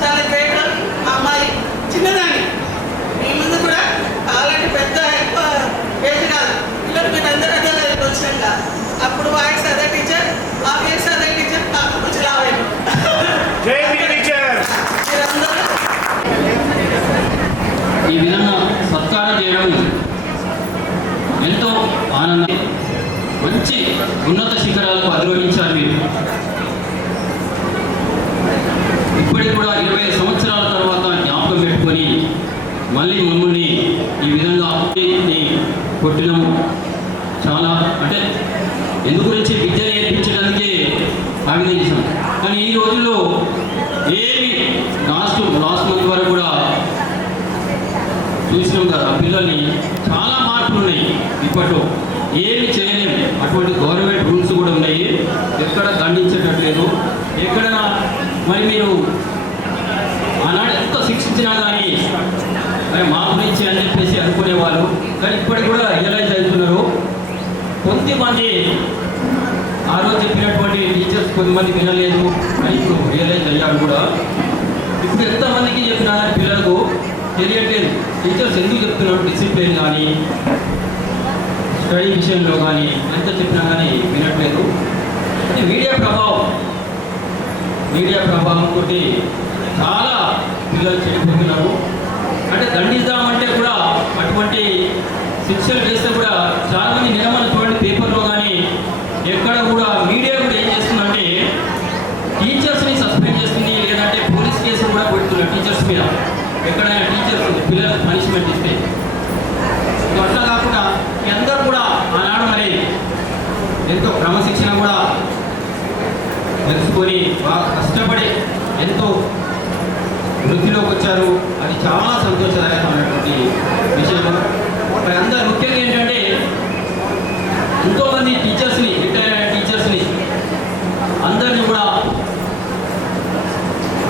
చాలా గ్రేట్. ఆ అమ్మాయి చిన్నదాన్ని మీ ముందు కూడా అలాంటి పెద్ద ఎక్కువ ఏజ్ కాదు. పిల్లలు మీరు అందరూ అదే వచ్చినాక అప్పుడు వాయిస్ అదే టీచర్, ఆ ఫేస్ అదే టీచర్, నాకు కొంచెం లావైంది. ఈ విధంగా సత్కారం చేయడం ఎంతో ఆనందం. మంచి ఉన్నత శిఖరాలకు అధిరోహించారు మీరు. ఇప్పటికి కూడా 20 సంవత్సరాల తర్వాత జ్ఞాపకం పెట్టుకొని మళ్ళీ మమ్మల్ని ఈ విధంగా కొట్టినాము. చాలా అంటే ఎందు గురించి విద్య నేర్పించడానికే ఆవిధం చేశాం. కానీ ఈ రోజుల్లో ఏమి లాస్ట్ మంత్ వరకు కూడా చూసినాం కదా, పిల్లల్ని చాలా మార్పులు ఉన్నాయి. ఇప్పట్లో ఏమి చేయలేము. అటువంటి గవర్నమెంట్ రూల్స్ కూడా ఉన్నాయి. ఎక్కడ దండించేటట్లేదు. ఎక్కడైనా మరి మీరు ఆనాడు ఎంత శిక్షించినా కానీ మరి మా గురించి అని చెప్పేసి అనుకునేవాళ్ళు. కానీ ఇప్పటికి కూడా రియలైజ్ అవుతున్నారు. కొంతమంది ఆ రోజు చెప్పినటువంటి టీచర్స్ కొంతమంది వినలేదు అని ఇప్పుడు రియలైజ్ అయ్యారు కూడా. ఇప్పుడు ఎంతమందికి చెప్పినా కానీ పిల్లలకు తెలియట్లేదు. టీచర్స్ ఎందుకు చెప్తున్నారు డిసిప్లిన్ కానీ స్టడీ విషయంలో కానీ ఎంత చెప్పినా కానీ వినట్లేదు. అంటే మీడియా ప్రభావంతో చాలా పిల్లలు చెడిపోతున్నారు. అంటే దండిద్దామంటే కూడా అటువంటి శిక్షలు చేస్తే కూడా చాలామంది నియమాలు చూడండి పేపర్లో కానీ ఎక్కడ కూడా మీడియా కూడా ఏం చేస్తుందంటే టీచర్స్ని సస్పెండ్ చేస్తుంది, లేదంటే పోలీస్ కేసులు కూడా పెడుతున్నారు టీచర్స్ మీద. ఎక్కడైనా టీచర్స్ పిల్లలకు పనిష్మెంట్ ఇస్తే. అట్లా కాకుండా అందరూ కూడా ఎంతో క్రమశిక్షణ కూడా తెలుసుకొని బాగా కష్టపడి ఎంతో వృద్ధిలోకి వచ్చారు. అది చాలా సంతోషదాయకమైనటువంటి విషయం. మరి అందరూ ముఖ్యంగా ఏంటంటే ఎంతోమంది టీచర్స్ని, రిటైర్ అయిన టీచర్స్ని అందరినీ కూడా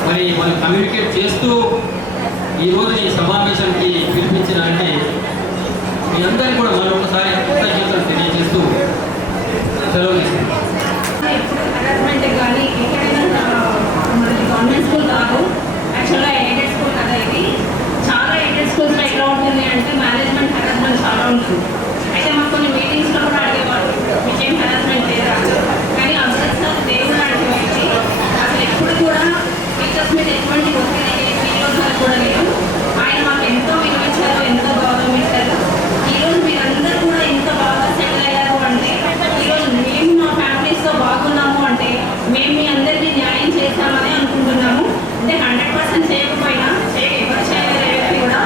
మరి మనం కమ్యూనికేట్ చేస్తూ ఈరోజు ఈ సమావేశానికి పిలిపించినంటే మీ అందరికీ కూడా మరొకసారి కృతజ్ఞతలు తెలియజేస్తూ సెలవు తీసుకుంటాం. హెరాస్మెంట్ కానీ ఎక్కడైనా మనకి గవర్నమెంట్ స్కూల్ కాదు, యాక్చువల్గా ఎయిడెడ్ స్కూల్ కదా ఇది. చాలా ఎయిడెడ్ స్కూల్స్లో ఎట్లా ఉంటుంది అంటే మేనేజ్మెంట్ హెరాస్మెంట్ చాలా ఉంటుంది. అయితే మాకు కొన్ని మీటింగ్స్లో కూడా అడిగేవాళ్ళు మీకేం హెరాస్మెంట్ లేదా, కానీ అబ్జర్వ్ సార్ దేవుడు లాంటి వ్యక్తి. అసలు ఎప్పుడు కూడా టీచర్స్ మీద ఎటువంటి ఒత్తిడి ఈరోజు కూడా లేదు. ఆయన మాకు ఎంతో విలువించారు, ఎంతో గౌరవించారు. ఈరోజు మీరందరూ కూడా ఎంత బాగా సెటిల్ అయ్యారు అంటే ఈరోజు మేము మా ఫ్యామిలీస్తో బాగున్నాము అంటే మేము మీ అందరికీ న్యాయం చేస్తామని అనుకుంటున్నాము. అంటే 100% చేయకపోయినా ఎవరు చేయలేని వ్యక్తి కూడా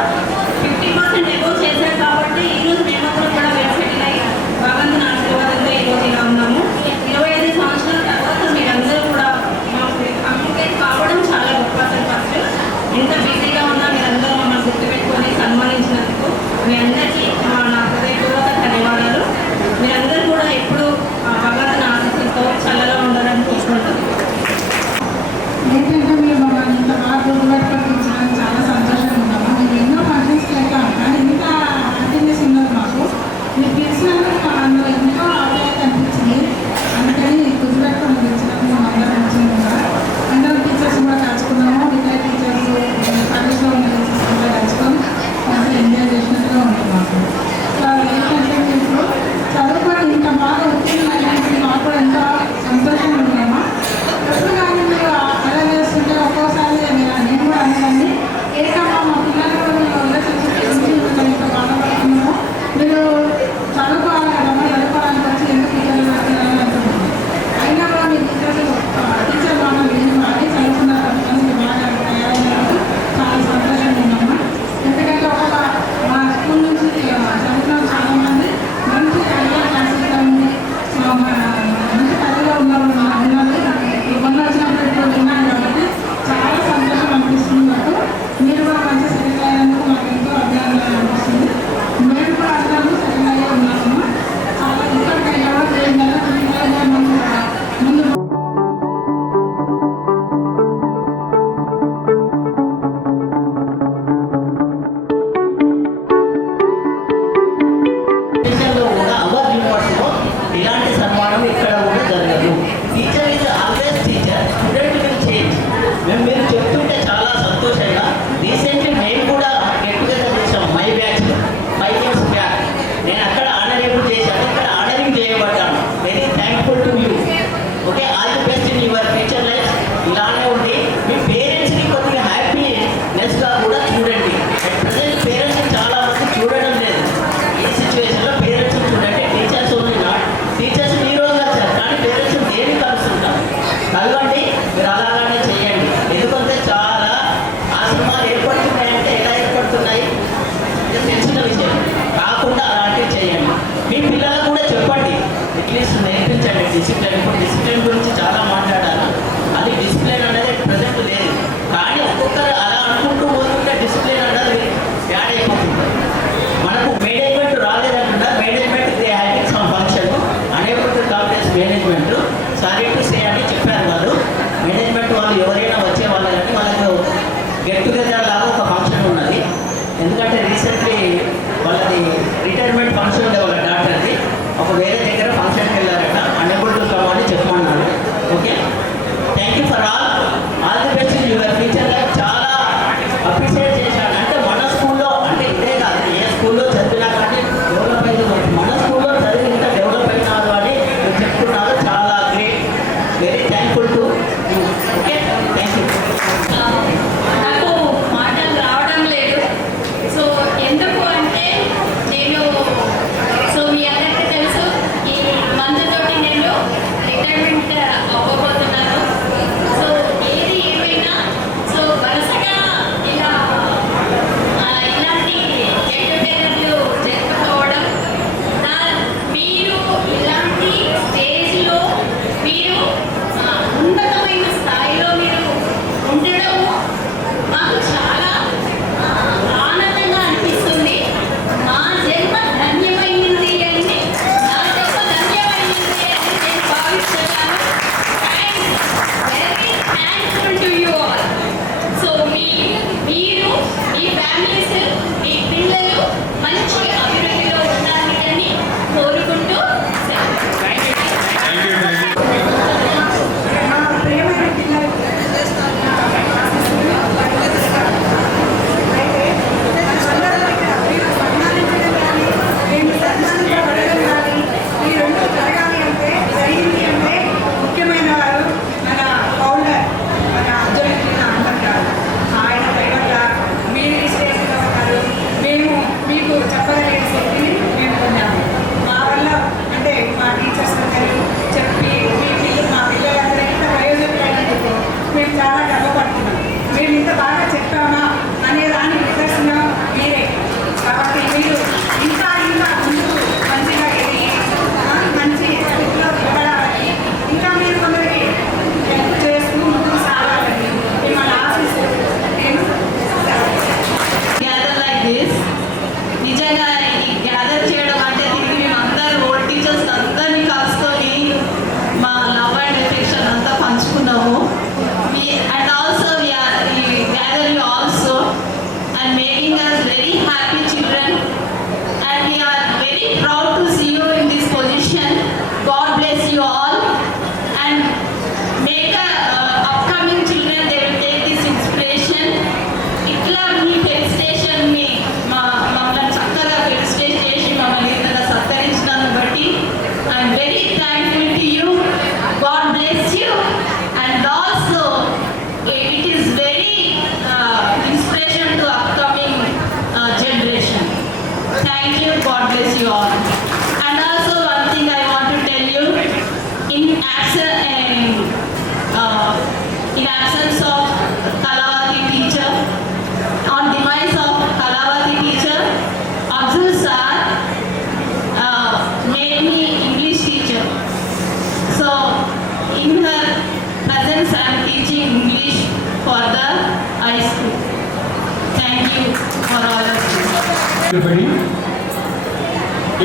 50% ఎబో చేశారు కాబట్టి ఈరోజు మేమందరం కూడా మేము సెటిల్ అయ్యి భగవంతుని ఆశీర్వాదంతో ఈరోజు ఇలా ఉన్నాము. 25 సంవత్సరాల తర్వాత మీరందరూ కూడా మాకు కమ్యూనికేట్ కావడం చాలా గొప్ప. అసలు ఫస్ట్ ఎంత బిజీగా ఉన్నా మీరందరూ మమ్మల్ని గుర్తుపెట్టుకొని సన్మానించినందుకు మీ అందరికీ నా హృదయపూర్వక ధన్యవాదాలు. మీరందరూ కూడా ఎప్పుడు భగవంతుని ఆశీస్సులతో చల్లగా ఉండాలని కోరుకుంటున్నాను. ఏంటంటే మీరు మమ్మల్ని ఇంత బాగా గుర్తుపెట్టుకొని చాలా సంతోషంగా ఉన్నాము. మీరు ఎన్నో ఫంక్షన్స్కి వెళ్తాం కానీ ఇంత హ్యాపీనెస్ ఉన్నది మాకు. మీరు పిలిచినందుకు అందులో ఎంతో ఆప్యాయత అనిపించింది. అందుకని గుర్తుపెట్టుకొని పిలిచినందుకు అందరం మంచిగా అందరం టీచర్స్ కూడా కలుసుకున్నాము. రిటైర్ టీచర్స్, కాలేజ్లో ఉన్న టీచర్స్ కూడా కలుసుకొని అంతా ఎంజాయ్ చేసినట్టుగా ఉంటుంది మాకు. సో ఏంటంటే మీరు చదువుకొని ఇంత బాగా వచ్చింది మాకు కూడా ఎంతో సంతోషంగా ఉన్నాము. ఎప్పుడు కానీ మీరు అలా చేస్తుంటే ఒక్కోసారి నేను కూడా అనుకోండి ఏకమ్మా మా పిల్లలు చూసి ఇంత బాధపడుతున్నాము. మీరు చదువుకోవాలి కదమ్మా, చదువుకోవడానికి వచ్చి ఎందుకు టీచర్లు పెడుతున్నారని అంటున్నాను. అయినా కూడా మీ టీచర్ మమ్మల్ని అన్నీ చదువుకున్నారు మీరు బాగా తయారైనారు. చాలా సంతోషంగా ఉన్నామా. ఎందుకంటే మా స్కూల్ నుంచి చదువుతున్న చాలా మంది మంచి ఐడియా క్లాసులుగా ఉంది, మంచి పదవిలో ఉన్నారు. మొన్న వచ్చినప్పుడు ఇప్పుడు విన్నాను కాబట్టి చాలా సంతోషం అనిపిస్తుంది నాకు. మీరు కూడా మంచి సెటిల్ అయ్యేందుకు మాకు ఎంతో అభినందనలు అనిపిస్తుంది. మేము కూడా అందరూ సెటిల్ అయ్యే ఉన్నాము. చాలా ఇంకా ఎవరు చేయాలి ముందు దేశంలో కూడా అవర్ యూనివర్సిటీలో ఇలాంటి సన్మానం ఇక్కడ కూడా జరగదు. Teacher is always teacher, student will change. మీరు చెప్తుంటే చాలా సంతోషంగా రీసెంట్లీ మేము కూడా గెట్ టుగెదర్ చేసాం. మై బ్యాచ్ 5 years బ్యాక్ నేను అక్కడ ఆనరేబుల్ చేశాను, ఇక్కడ ఆనరింగ్ చేయబడ్డాను. Very thankful to you. Okay, all the best in your future life. ఇలానే ఉండి మీ పేరెంట్స్ని కొద్దిగా హ్యాపీనెస్గా కూడా చూడండి. అట్ ప్రజెంట్ పేరెంట్స్ని చాలా మంది చూడడం లేదు. ఈ సిచ్యువేషన్లో పేరెంట్స్ చూడండి. టీచర్స్ ఓన్లీ నాట్ టీచర్స్ ఈ రోజు వచ్చారు కానీ పేరెంట్స్ దేని కలుస్తుంటారు. కలవండి, మీరు అలాగానే చేయండి. ఎందుకంటే చాలా ఆశ్రమాలు ఏర్పడుతున్నాయంటే ఎలా ఏర్పడుతున్నాయి ఇది తెలిసిన విషయం. కాకుండా అలాంటివి చేయండి. మీ పిల్లలకు కూడా చెప్పండి, అట్లీస్ట్ నేర్పించండి డిసిప్లిన్. ఇప్పుడు డిసిప్లిన్ గురించి చాలా మాట్లాడాలి. అది డిసిప్లిన్ అనేది ప్రజెంట్ లేదు కానీ ఒక్కొక్కరు అలా అనుకుంటూ పోతుంటే డిసిప్లిన్ అనేది యాడ్ అయిపోతుంది. మనకు మేనేజ్మెంట్ రాలేదనుకుంటా, management they having some function unable to complex management sorry to say అని చెప్పారు వాళ్ళు. మేనేజ్మెంట్ వాళ్ళు ఎవరైనా వచ్చే వాళ్ళు కానీ వాళ్ళకు గెట్ టుగెదర్ లాగా ఒక ఫంక్షన్ ఉన్నది. ఎందుకంటే రీసెంట్లీ వాళ్ళది రిటైర్మెంట్ ఫంక్షన్ ఉండే వాళ్ళ డాక్టర్ది. ఒక వేరే దగ్గర ఫంక్షన్కి వెళ్ళారట, అనేబుల్ టు కమ్ అని చెప్పమన్నారు. ఓకే.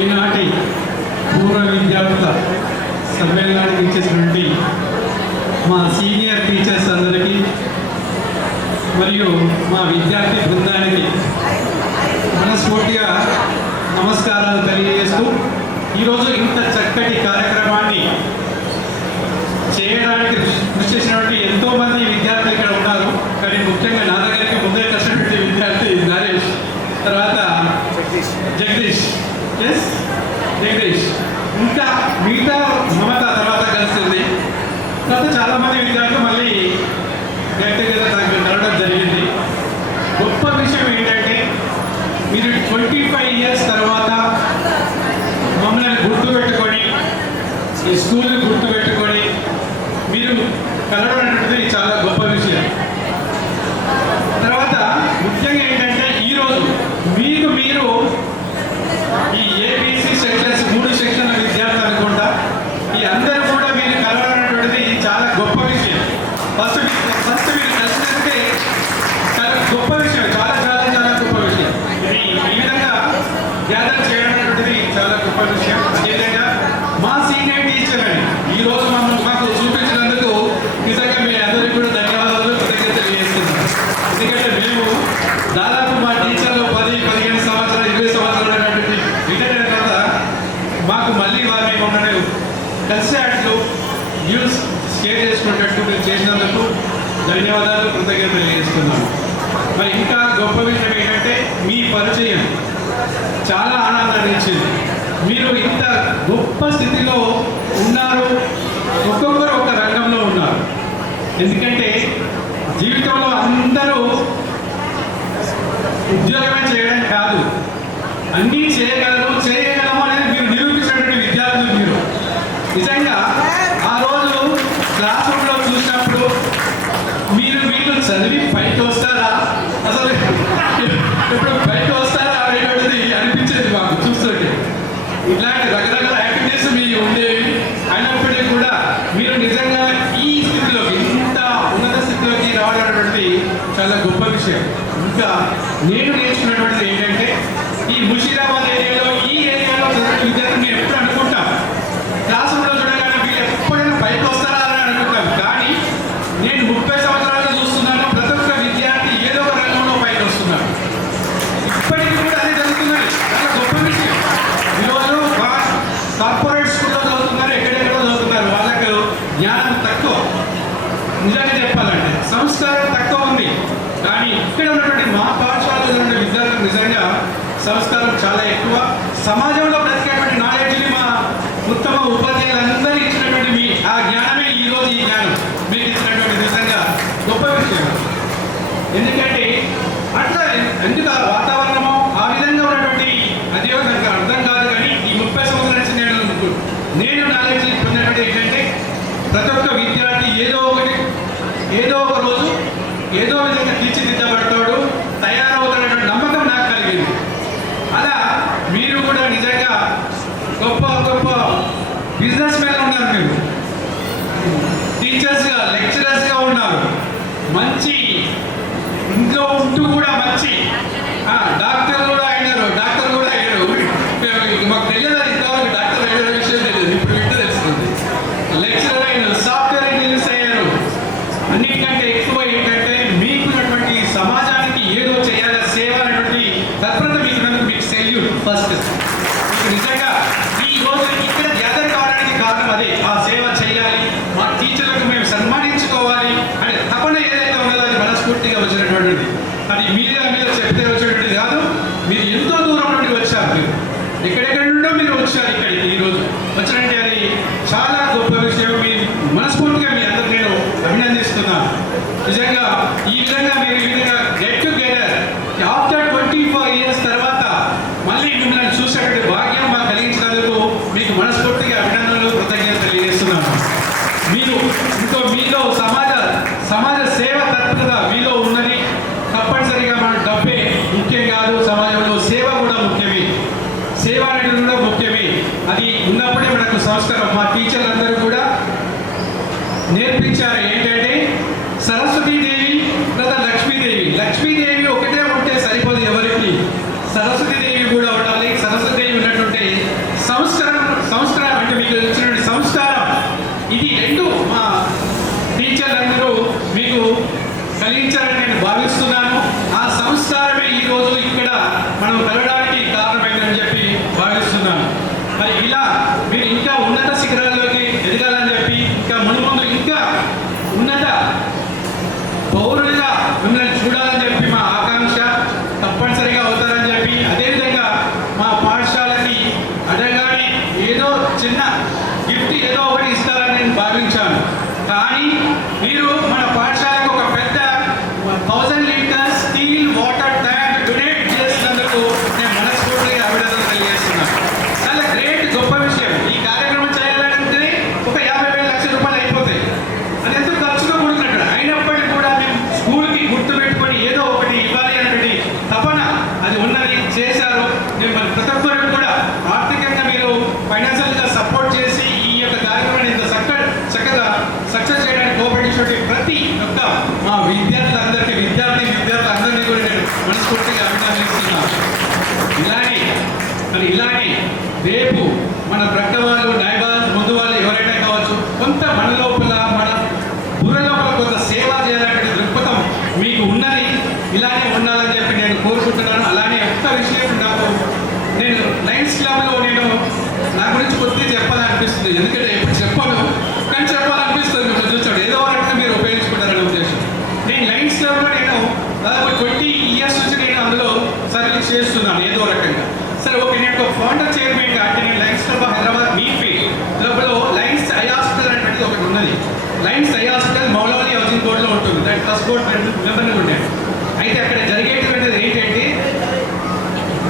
ఈనాటి పూర్వ విద్యార్థుల సమ్మేళనానికి ఇచ్చేసినటువంటి మా సీనియర్ టీచర్స్ అందరికీ మరియు మా విద్యార్థి బృందానికి మనస్ఫూర్తిగా నమస్కారాలు తెలియజేస్తూ ఈరోజు ఇంత చక్కటి కార్యక్రమాన్ని చేయడానికి కృషి చేసినటువంటి ఎంతోమంది విద్యార్థులు ఇక్కడ ఉన్నారు. కానీ ముఖ్యంగా నా దగ్గరికి ముందే వచ్చినటువంటి విద్యార్థి నరేష్, తర్వాత జగదీష్, ఇంకా మిగతా మమత తర్వాత కలిసింది. తర్వాత చాలామంది విద్యార్థులు మళ్ళీ గెట్ టుగెదర్ కలవడం జరిగింది. గొప్ప విషయం ఏంటంటే మీరు 25 years తర్వాత మమ్మల్ని గుర్తుపెట్టుకొని ఈ స్కూల్ని గుర్తుపెట్టుకొని మీరు కలవడం అనేది చాలా గొప్ప విషయం. తర్వాత ముఖ్యంగా ఏంటంటే ఈరోజు మీకు మీరు ఈ ఏబీసీ సెక్షన్స్ 3 సెక్షన్ల విద్యార్థులు అనుకుంటా ఈ అందరూ కూడా మీరు కలవడం అనేటువంటిది చాలా గొప్ప విషయం. ఫస్ట్ మీరు కలిసినట్టే చాలా గొప్ప విషయం, చాలా చాలా చాలా గొప్ప విషయం. ఈ విధంగా గ్యాదర్ చేయడం అనేటువంటిది చాలా గొప్ప విషయం. అదేవిధంగా మా సీనియర్ టీచర్ అని ఈరోజు మాకు చూపించినందుకు నిజంగా మీ అందరికీ కూడా ధన్యవాదాలు, కృతజ్ఞతలు తెలియజేస్తున్నాం. ఎందుకంటే మేము దాదాపు మా టీచర్లు 10-15 సంవత్సరాలు 20 సంవత్సరాలు రిటైర్ అయిన తర్వాత మాకు మళ్ళీ వారిని మమ్మల్ని కలిసేట్లు న్యూస్ షేర్ చేసుకునేటట్టు మీరు చేసినందుకు ధన్యవాదాలు, కృతజ్ఞతలు తెలియజేస్తున్నాము. మరి ఇంకా గొప్ప విషయం ఏంటంటే మీ పరిచయం చాలా ఆనందాన్ని ఇచ్చింది. మీరు ఇంత గొప్ప స్థితిలో ఉన్నారు, ఒక్కొక్కరు ఒక రంగంలో ఉన్నారు. ఎందుకంటే జీవితంలో అందరూ ఉద్యోగమే చేయడం కాదు, అన్నీ చేయగలము అనేది మీరు నిరూపించినటువంటి విద్యార్థులు. మీరు నిజంగా ఆ రోజు క్లాస్ రూమ్లో చూసినప్పుడు మీరు చదివి పైకి వస్తారా, అసలు ఇప్పుడు పైకి వస్తారా అనేటువంటిది అనిపించేది మాకు చూస్తుంటే. ఇట్లాంటి రకరకాల యాక్టివిటీస్ మీ ఉండేవి. అయినప్పటికీ కూడా మీరు నిజంగా ఈ స్థితిలోకి, ఇంత ఉన్నత స్థితిలోకి రావడం అనేటువంటిది చాలా గొప్ప విషయం. ఇంకా నేను నేర్చుకున్నటువంటిది ఏంటంటే ఈ ముషీరాబాద్ ఏరియాలో విద్యార్థులు మేము ఎప్పుడు అనుకుంటాం, క్లాస్ రూమ్లో చూడగానే వీళ్ళు ఎప్పుడైనా పైకి వస్తారా అని అనుకుంటాం. కానీ నేను 30 సంవత్సరాలు చూస్తున్నాను, ప్రతి ఒక్క విద్యార్థి ఏదో ఒక రంగంలో పైకి వస్తున్నారు. ఇప్పటికీ కూడా అదే జరుగుతున్నది, చాలా గొప్ప విషయం. ఈరోజు కార్పొరేట్ స్కూల్లో చదువుతున్నారు, ఎక్కడెక్కడో చదువుతున్నారు, వాళ్ళకు జ్ఞానం తక్కువ. నిజంగా చెప్పాలంటే సంస్కారం తక్కువ ఉంది. కానీ ఇక్కడ ఉన్నటువంటి మా పాఠశాలలో ఉన్న విద్యార్థులు నిజంగా సంస్కారం చాలా ఎక్కువ. సమాజంలో బ్రతికేటువంటి నాలెడ్జ్ని మా ఉత్తమ ఉపాధ్యాయులందరూ ఇచ్చినటువంటి మీ ఆ జ్ఞానమే ఈరోజు ఈ జ్ఞానం మీకు ఇచ్చినటువంటి నిజంగా గొప్ప విషయం. ఎందుకంటే అట్లా ఎందుకు ఆ వాతావరణమో ఆ విధంగా ఉన్నటువంటి అదేవో నాకు అర్థం కాదు. కానీ ఈ 30 సంవత్సరాల నుంచి నేను నాలెడ్జ్ పొందినటువంటి ఏంటంటే ప్రతి ఒక్క విద్యార్థి ఏదో ఒక రోజు ఏదో విధంగా తీర్చిదిద్దబడతాడు, తయారవుతున్నటువంటి నమ్మకం నాకు కలిగింది. అలా మీరు కూడా నిజంగా గొప్ప గొప్ప బిజినెస్ మ్యాన్ ఉన్నారు. మీరు టీచర్స్గా, లెక్చరర్స్గా ఉన్నారు. మంచి ఇంట్లో ఉంటూ కూడా మంచి డాక్టర్ కూడా అయినారు. మాకు తెలియదు, ఇంతవరకు డాక్టర్ అయిన విషయం తెలియదు, ఇప్పుడు వింటే తెలుస్తుంది. లెక్చరర్ అయినారు, సాఫ్ట్వేర్ ఇంజనీర్స్ అయ్యారు. అన్నిటికంటే ఎక్కువ ఏంటంటే మీకున్నటువంటి సమాజానికి ఏదో చేయాలి, సేవ అనేటువంటి తత్పరత మీకు సెల్యూట్. ఫస్ట్ మీకు నిజంగా ఈ రోజు ఇక్కడ గ్యాదర్ కావడానికి కారణం అదే, ఆ సేవ చేయాలి, మా టీచర్లకు మేము సన్మానించుకోవాలి అనే తపన ఏదైతే ఉన్నదో అది మనస్ఫూర్తిగా వచ్చినటువంటిది. అది మీద చెప్తే వచ్చేటువంటిది కాదు. మీరు ఎంతో దూరం నుండి వచ్చారు, మీరు ఎక్కడెక్కడి నుండో మీరు వచ్చారు ఇక్కడికి ఈరోజు వచ్చినట్టే అది చాలా గొప్ప విషయం. మీ మనస్ఫూర్తిగా మీ అందరూ నేను అభినందిస్తున్నాను. నిజంగా ఈ విధంగా మీరు ఈ విధంగా గెట్ టుగెదర్ ఆఫ్టర్ 25 years తర్వాత మళ్ళీ మిమ్మల్ని చూసేటువంటి భాగ్యం మాకు కలిగించినందుకు మీకు మనస్ఫూర్తిగా అభినందనలు, కృతజ్ఞతలు తెలియజేస్తున్నాను. మీలో సమాజ సేవ తత్పరత మీలో ఉన్నది. తప్పనిసరిగా మన డబ్బే ముఖ్యం కాదు, సమాజంలో సేవ కూడా ముఖ్యమే, సేవ అనేది కూడా ముఖ్యమే. అది ఉన్నప్పుడే మనకు సంస్కారం. మా టీచర్లందరూ కూడా నేర్పించారు ఏంటంటే సరస్వతీదేవి లేదా లక్ష్మీదేవి ఒకటే ఉంటే సరిపోదు ఎవరికి. సరస్వతీదేవి చిన్న గిఫ్ట్ ఏదో ఒకటి ఇస్తారని నేను భావించాను. కానీ మీరు మన పాఠశాలకు ఒక పెద్ద 1000 litres steel water tank donate చేసినందుకు నేను మనస్ఫూర్తిగా అభినందనలు తెలియజేస్తున్నాను. చాలా గ్రేట్, గొప్ప విషయం. ఈ కార్యక్రమం చేయాలంటే ఒక 50,000 లక్షల రూపాయలు అయిపోతాయి. అది ఎంతో ఖర్చుగా కూడుకున్నట్టు. అయినప్పటికీ కూడా మేము స్కూల్కి గుర్తుపెట్టుకొని ఏదో ఒకటి ఇవ్వాలి అనేటువంటి తపన అది ఉన్నది, చేశారు. నేను మరి ప్రతి ఒక్కరికి కూడా ఆర్థికంగా మీరు ఫైనాన్షియల్గా సపోర్ట్ చేసి ఈ యొక్క కార్యక్రమాన్ని ఇంత చక్కగా సక్సెస్ చేయడానికి కోఆపరేటివ్ ప్రతి ఒక్క మా విద్యార్థులందరినీ కూడా నేను మనస్ఫూర్తిగా అభినందిస్తున్నాను. ఇలానే రేపు మన ప్రక్క వాళ్ళు, నైబర్స్, ముందు వాళ్ళు ఎవరైనా కావచ్చు, కొంత మన లోపల మన బుర్ర లోపల కొంత సేవ చేయాలంటే దృక్పథం మీకు ఉన్నది. ఇలానే ఉండాలని చెప్పి నేను కోరుకుంటున్నాను. అలానే ఒక్క విషయం నేను లయన్స్ క్లబ్లో నా గురించి కొద్దిగా చెప్పాలనిపిస్తుంది. ఎందుకంటే ఎప్పుడు చెప్పను, కానీ చెప్పాలనిపిస్తుంది. మిమ్మల్ని చూస్తాడు ఏదో రకంగా మీరు ఉపయోగించుకుంటారనే ఉద్దేశం. నేను లయన్స్ క్లబ్లో దాదాపు 20 years నుంచి నేను అందులో సర్వీస్ చేస్తున్నాను ఏదో రకంగా. సరే, ఓకే, నేను ఒక ఫౌండర్ చైర్మన్గా అంటే నేను లయన్స్ క్లబ్ హైదరాబాద్ మీపీ క్లబ్లో లయన్స్ ఐ హాస్పిటల్ అనేటువంటిది ఒకటి ఉన్నది. లయన్స్ ఐ హాస్పిటల్ మౌలవలి హౌసింగ్ బోర్డులో ఉంటుంది. దాని ట్రస్ట్ బోర్డు మెంబర్గా ఉండేది. అయితే అక్కడ జరిగేటువంటిది ఏంటంటే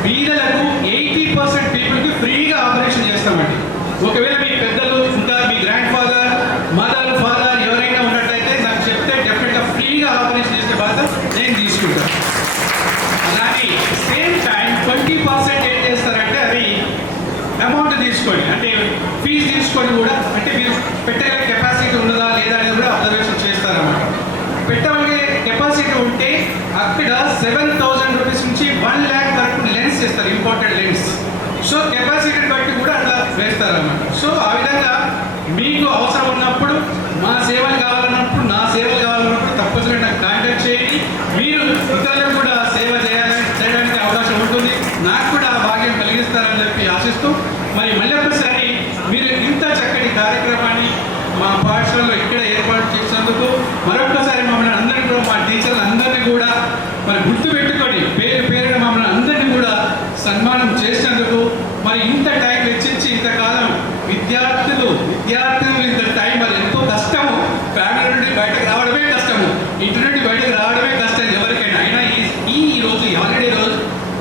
బీదలకు 80% పీపుల్కి ఫ్రీగా ఆపరేషన్ చేస్తామండి. ఒకవేళ మీ పెద్దలు, ఇంకా మీ గ్రాండ్ ఫాదర్, మదర్, ఫాదర్ ఎవరైనా ఉన్నట్టయితే నాకు చెప్తే డెఫినెట్గా ఫ్రీగా ఆపరేషన్ చేసే బాధ్యత నేను తీసుకుంటాను. అలానే సేమ్ టైం 20% ఏం చేస్తారంటే అవి అమౌంట్ తీసుకొని, అంటే ఫీజు తీసుకొని కూడా, అంటే మీరు పెట్టగలిగే కెపాసిటీ ఉన్నదా లేదా అనేది కూడా అబ్జర్వేషన్ చేస్తారన్నమాట. పెట్టగలిగే కెపాసిటీ ఉంటే అక్కడ 7,000 రూపీస్ నుంచి 1 lakh వరకు లెన్స్ చేస్తారు, ఇంపార్టెంట్ లెన్స్. సో కెపాసిటీని బట్టి కూడా అట్లా వేస్తారన్నమాట. సో ఆ విధంగా మీకు అవసరం ఉన్నప్పుడు, మా సేవలు కావాలన్నప్పుడు, నా సేవలు కావాలన్నప్పుడు తప్పనిసరిగా నాకు కాంటాక్ట్ చేయండి. మీరు ఇతరులకు కూడా సేవ చేయడానికి అవకాశం ఉంటుంది. నాకు కూడా ఆ భాగ్యం కలిగిస్తారని చెప్పి ఆశిస్తూ, మరి మళ్ళీ ఒకసారి మీరు ఇంత చక్కటి కార్యక్రమాన్ని మా పాఠశాలలో ఇక్కడ ఏర్పాటు చేసినందుకు మరొకసారి మమ్మల్ని అందరినీ కూడా, మా టీచర్లు అందరినీ కూడా మరి గుర్తుపెట్టుకొని పేరున మమ్మల్ని అందరినీ కూడా సన్మానం చేసినందుకు, మరి ఇంత టైం వెచ్చించి ఇంతకాలం విద్యార్థులు ఇంత టైం, మరి ఎంతో కష్టము. ఫ్యామిలీ నుండి బయటకు రావడమే కష్టము, ఇంటి నుండి బయటకు రావడమే కష్టం ఎవరికైనా. అయినా ఈ రోజు హాలిడే రోజు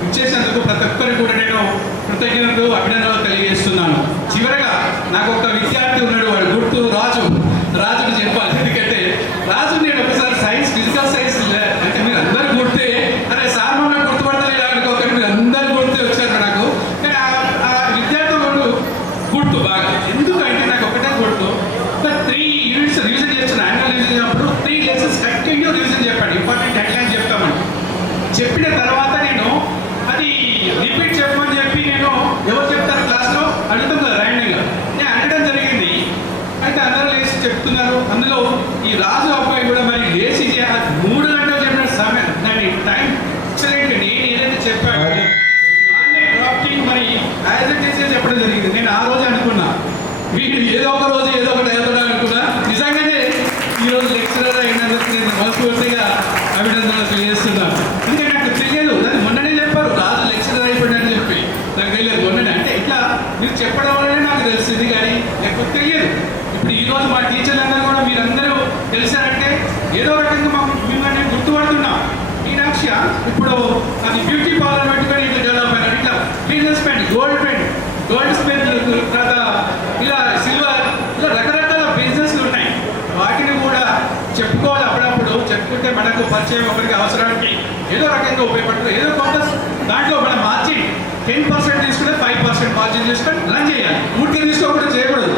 ఇచ్చేసినందుకు ప్రతి ఒక్కరికి కూడా నేను కృతజ్ఞతలు, అభినందనలు తెలియజేస్తున్నాను. చివరగా నాకు ఒక విద్యార్థి ఉన్నాడు, వాడు గుర్తు రాజుని చెప్పాలి. ఎందుకంటే రాజు నేను ఒకసారి ఫిజికల్ సైన్స్ అంటే మీరు అందరు గుర్తే, అరే సార్ మమ్మల్ని గుర్తుపడతలేదు అనుకోకండి, మీరు అందరు గుర్తే వచ్చారు నాకు. కానీ ఆ విద్యార్థులు గుర్తు బాగా, ఎందుకంటే నాకు ఒకటే గుర్తు, 3 units రివిజన్ చేస్తున్నా. యాన్యువల్ రివిజన్ చేసినప్పుడు 3 లెసన్స్ కంటిన్యూ రివిజన్ చెప్పండి, ఇంపార్టెంట్ హెడ్లైన్స్ చెప్తామని చెప్పిన తర్వాత నేను అది రిపీట్ చెప్పమని చెప్పి నేను ఎవరు చెప్తారు క్లాస్లో అడుగుతాం కదా ర్యాండమ్గా, నేను అడగడం జరిగింది. అయితే అందరూ లేచి చెప్తున్నారు. అందులో ఈ రాజు అబ్బాయి కూడా మరి లేచి 3 గంటలు చెప్పిన సమయం, దాని టైం ఎక్సలెంట్. నేను ఏదైతే చెప్పాను డ్రాఫ్టింగ్ మరి యాజ్ ఇట్ ఈస్ చెప్పడం జరిగింది. నేను ఆ రోజు అనుకున్నా వీడు ఏదో ఒక రోజు ఏదో ఒకటి అవుతాడు అనుకున్నా. నిజంగానే ఈరోజు లెక్చరర్ అయినందుకు నేను మనస్ఫూర్తిగా అభినందనలు తెలియజేస్తున్నాను. ఎందుకంటే నాకు తెలియదు, దాన్ని మొన్ననే చెప్పారు రాజు లెక్చరర్ అయిపోయాడని చెప్పి. నాకు తెలియదు మొన్ననే, అంటే ఇట్లా మీరు చెప్పడం వల్లనే నాకు తెలిసింది, కానీ నాకు తెలియదు. ఇప్పుడు ఈరోజు మా టీచర్లందరూ కూడా మీరందరూ తెలిసారంటే ఏదో రకంగా మిమ్మల్ని గుర్తుపడుతున్నా. మీనాక్షి ఇప్పుడు అది బ్యూటీ పార్లర్ పెట్టుకొని ఇట్లా డెవలప్ అయినా, ఇట్లా బిజినెస్ పెన్, గోల్డ్ పెన్, తర్వాత ఇలా సిల్వర్, ఇలా రకరకాల బిజినెస్లు ఉన్నాయి. వాటిని కూడా చెప్పుకోవాలి. అప్పుడప్పుడు చెప్పుకుంటే మనకు పరిచయం ఒకరికి అవసరానికి ఏదో రకంగా ఉపయోగపడుతుంది. ఏదో కొంత దాంట్లో మన మార్జిన్ 10% తీసుకుంటే 5% మార్జిన్ తీసుకొని రన్ చేయాలి. పూర్తిగా తీసుకోకుండా చేయకూడదు.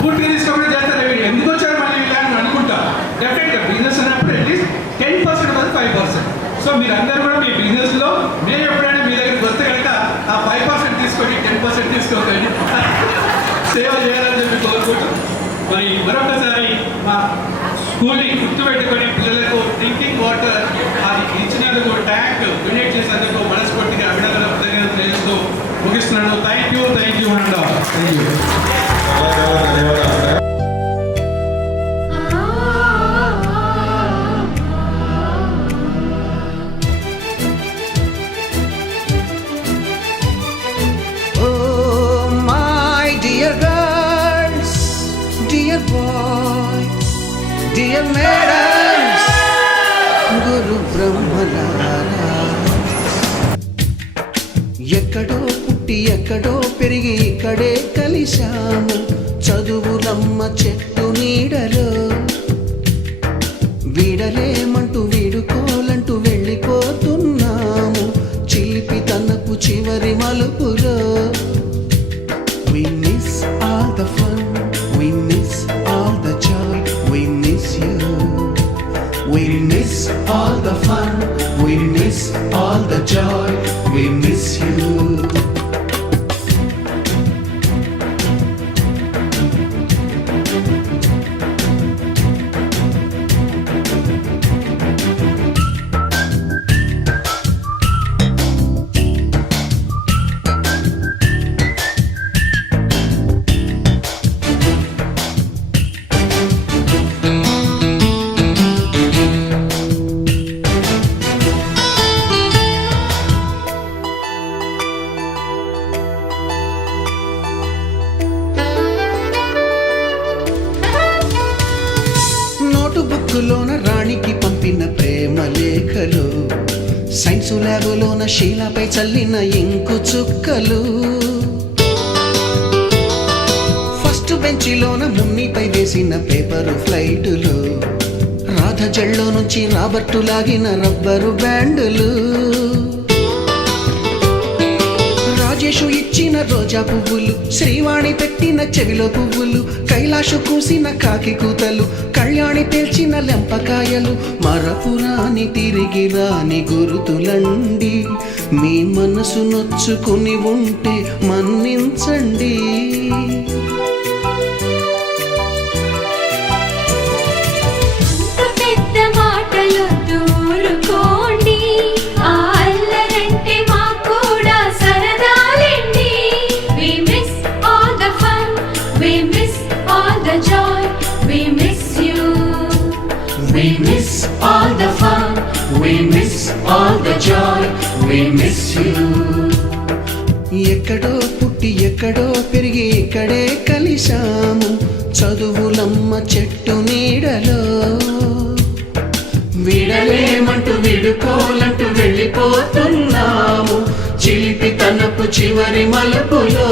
పూర్తిగా తీసుకోకుండా చేస్తారు ఎందుకు వచ్చారు మళ్ళీ వీళ్ళని అనుకుంటా. డెఫినెట్గా బిజినెస్ అన్నప్పుడు అట్లీస్ట్ 10% కాదు 5%. సో మీరందరూ కూడా మీ బిజినెస్లో మేము ఎప్పుడైనా మీ దగ్గరికి వస్తే కనుక ఆ 5% తీసుకొని 10% తీసుకోకండి, సేవ చేయాలని చెప్పి కోరుకుంటాం. మరి మరొకసారి మా స్కూల్ని గుర్తుపెట్టుకొని పిల్లలకు డ్రింకింగ్ వాటర్ అది ఇచ్చినందుకు, ట్యాంక్ డొనేట్ చేసేందుకు మనస్ఫూర్తిగా అభినందనలు తెలియజేస్తూ ముగిస్తున్నాను. Thank you and thank you. Oh, my dear girl. Dear madams, గురు బ్రహ్మలారా, ఎక్కడో పుట్టి ఎక్కడో పెరిగి ఇక్కడే కలిశాము చదువులమ్మ చెట్టు నీడలో. వీడలేమంటూ వీడుకోలంటూ వెళ్ళిపోతున్నాము చిలిపి తనకు చివరి మలుపులో. We miss all the fun, we miss all the joy, we miss you. We miss all the fun, we miss all the joy, we miss you. బుక్కులోన రాణికి పంపిన ప్రేమ లేఖలు, సైన్సు ల్యాబులోన శీలపై చల్లిన ఇంకు చుక్కలు, ఫస్ట్ బెంచిలోన మున్నిపై వేసిన పేపరు ఫ్లైటులు, రాధ జల్లో నుంచి రాబర్టు లాగిన rubber బ్యాండులు, Rajesh ఇచ్చిన రోజా పువ్వులు, శ్రీవాణి పెట్టిన చెవిలో పువ్వులు, కైలాషు కూసిన కాకి కూతలు, కళ్యాణి పేల్చిన లెంపకాయలు, మరపురాని తిరిగి రాని గురుతులండి. మీ మనసు నొచ్చుకుని ఉంటే మన్నించండి. పెద్ద మాటలు దూరుకోండి, ఆ అల్లరంటే మాకు కూడా సరదాలండి. We miss all the fun, we miss all the joy, we miss you. We miss all the fun, we miss all the joy, we miss you. ఎక్కడో పుట్టి ఎక్కడో పెరిగి ఇక్కడే కలిశాము చదువులమ్మ చెట్టు నీడలో. వీడలేమంటూ వీడుకోలంటూ వెళ్ళిపోతున్నాము చిలిపి తనపు చివరి మలుపులో.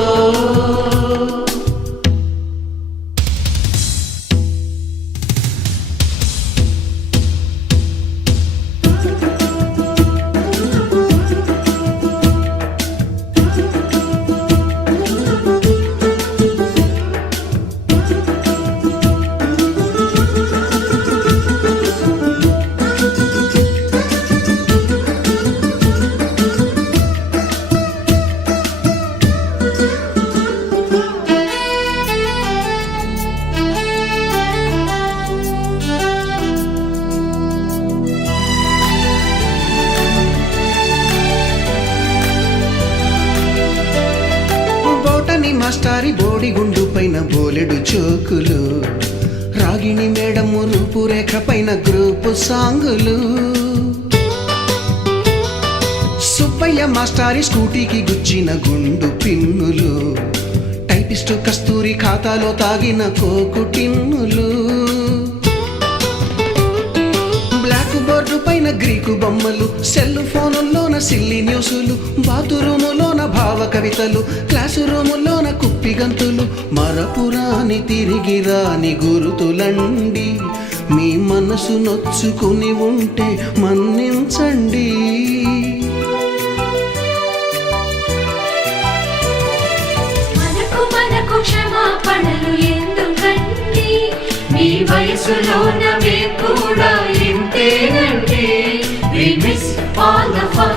మాస్టారి బోడిగుండు పైన బోలెడు చోకులు, రాగిణి మేడము రూపురేఖ పైన గ్రూపు సాంగులు, సుబ్బయ్య మాస్టారి స్కూటీకి గుచ్చిన గుండు పిన్నులు, టైపిస్టు కస్తూరి ఖాతాలో తాగిన కోకు టిన్నులు, బ్లాక్ బోర్డు పైన గ్రీకు బొమ్మలు, సెల్ ఫోనుల్లోన సిల్లి న్యూసులు, బాతురూములోన భావ కవితలు, క్లాసు రూములోన కుప్పి గంతులు, మరపురాని తిరిగి రాని గురుతులండి. మీ మనసు నొచ్చుకుని ఉంటే మన్నించండి. మనకు క్షమాపణలు ఎందుకండి, మీ వయసులోన మేము కూడా ఇంతేనండి. We miss all the fun,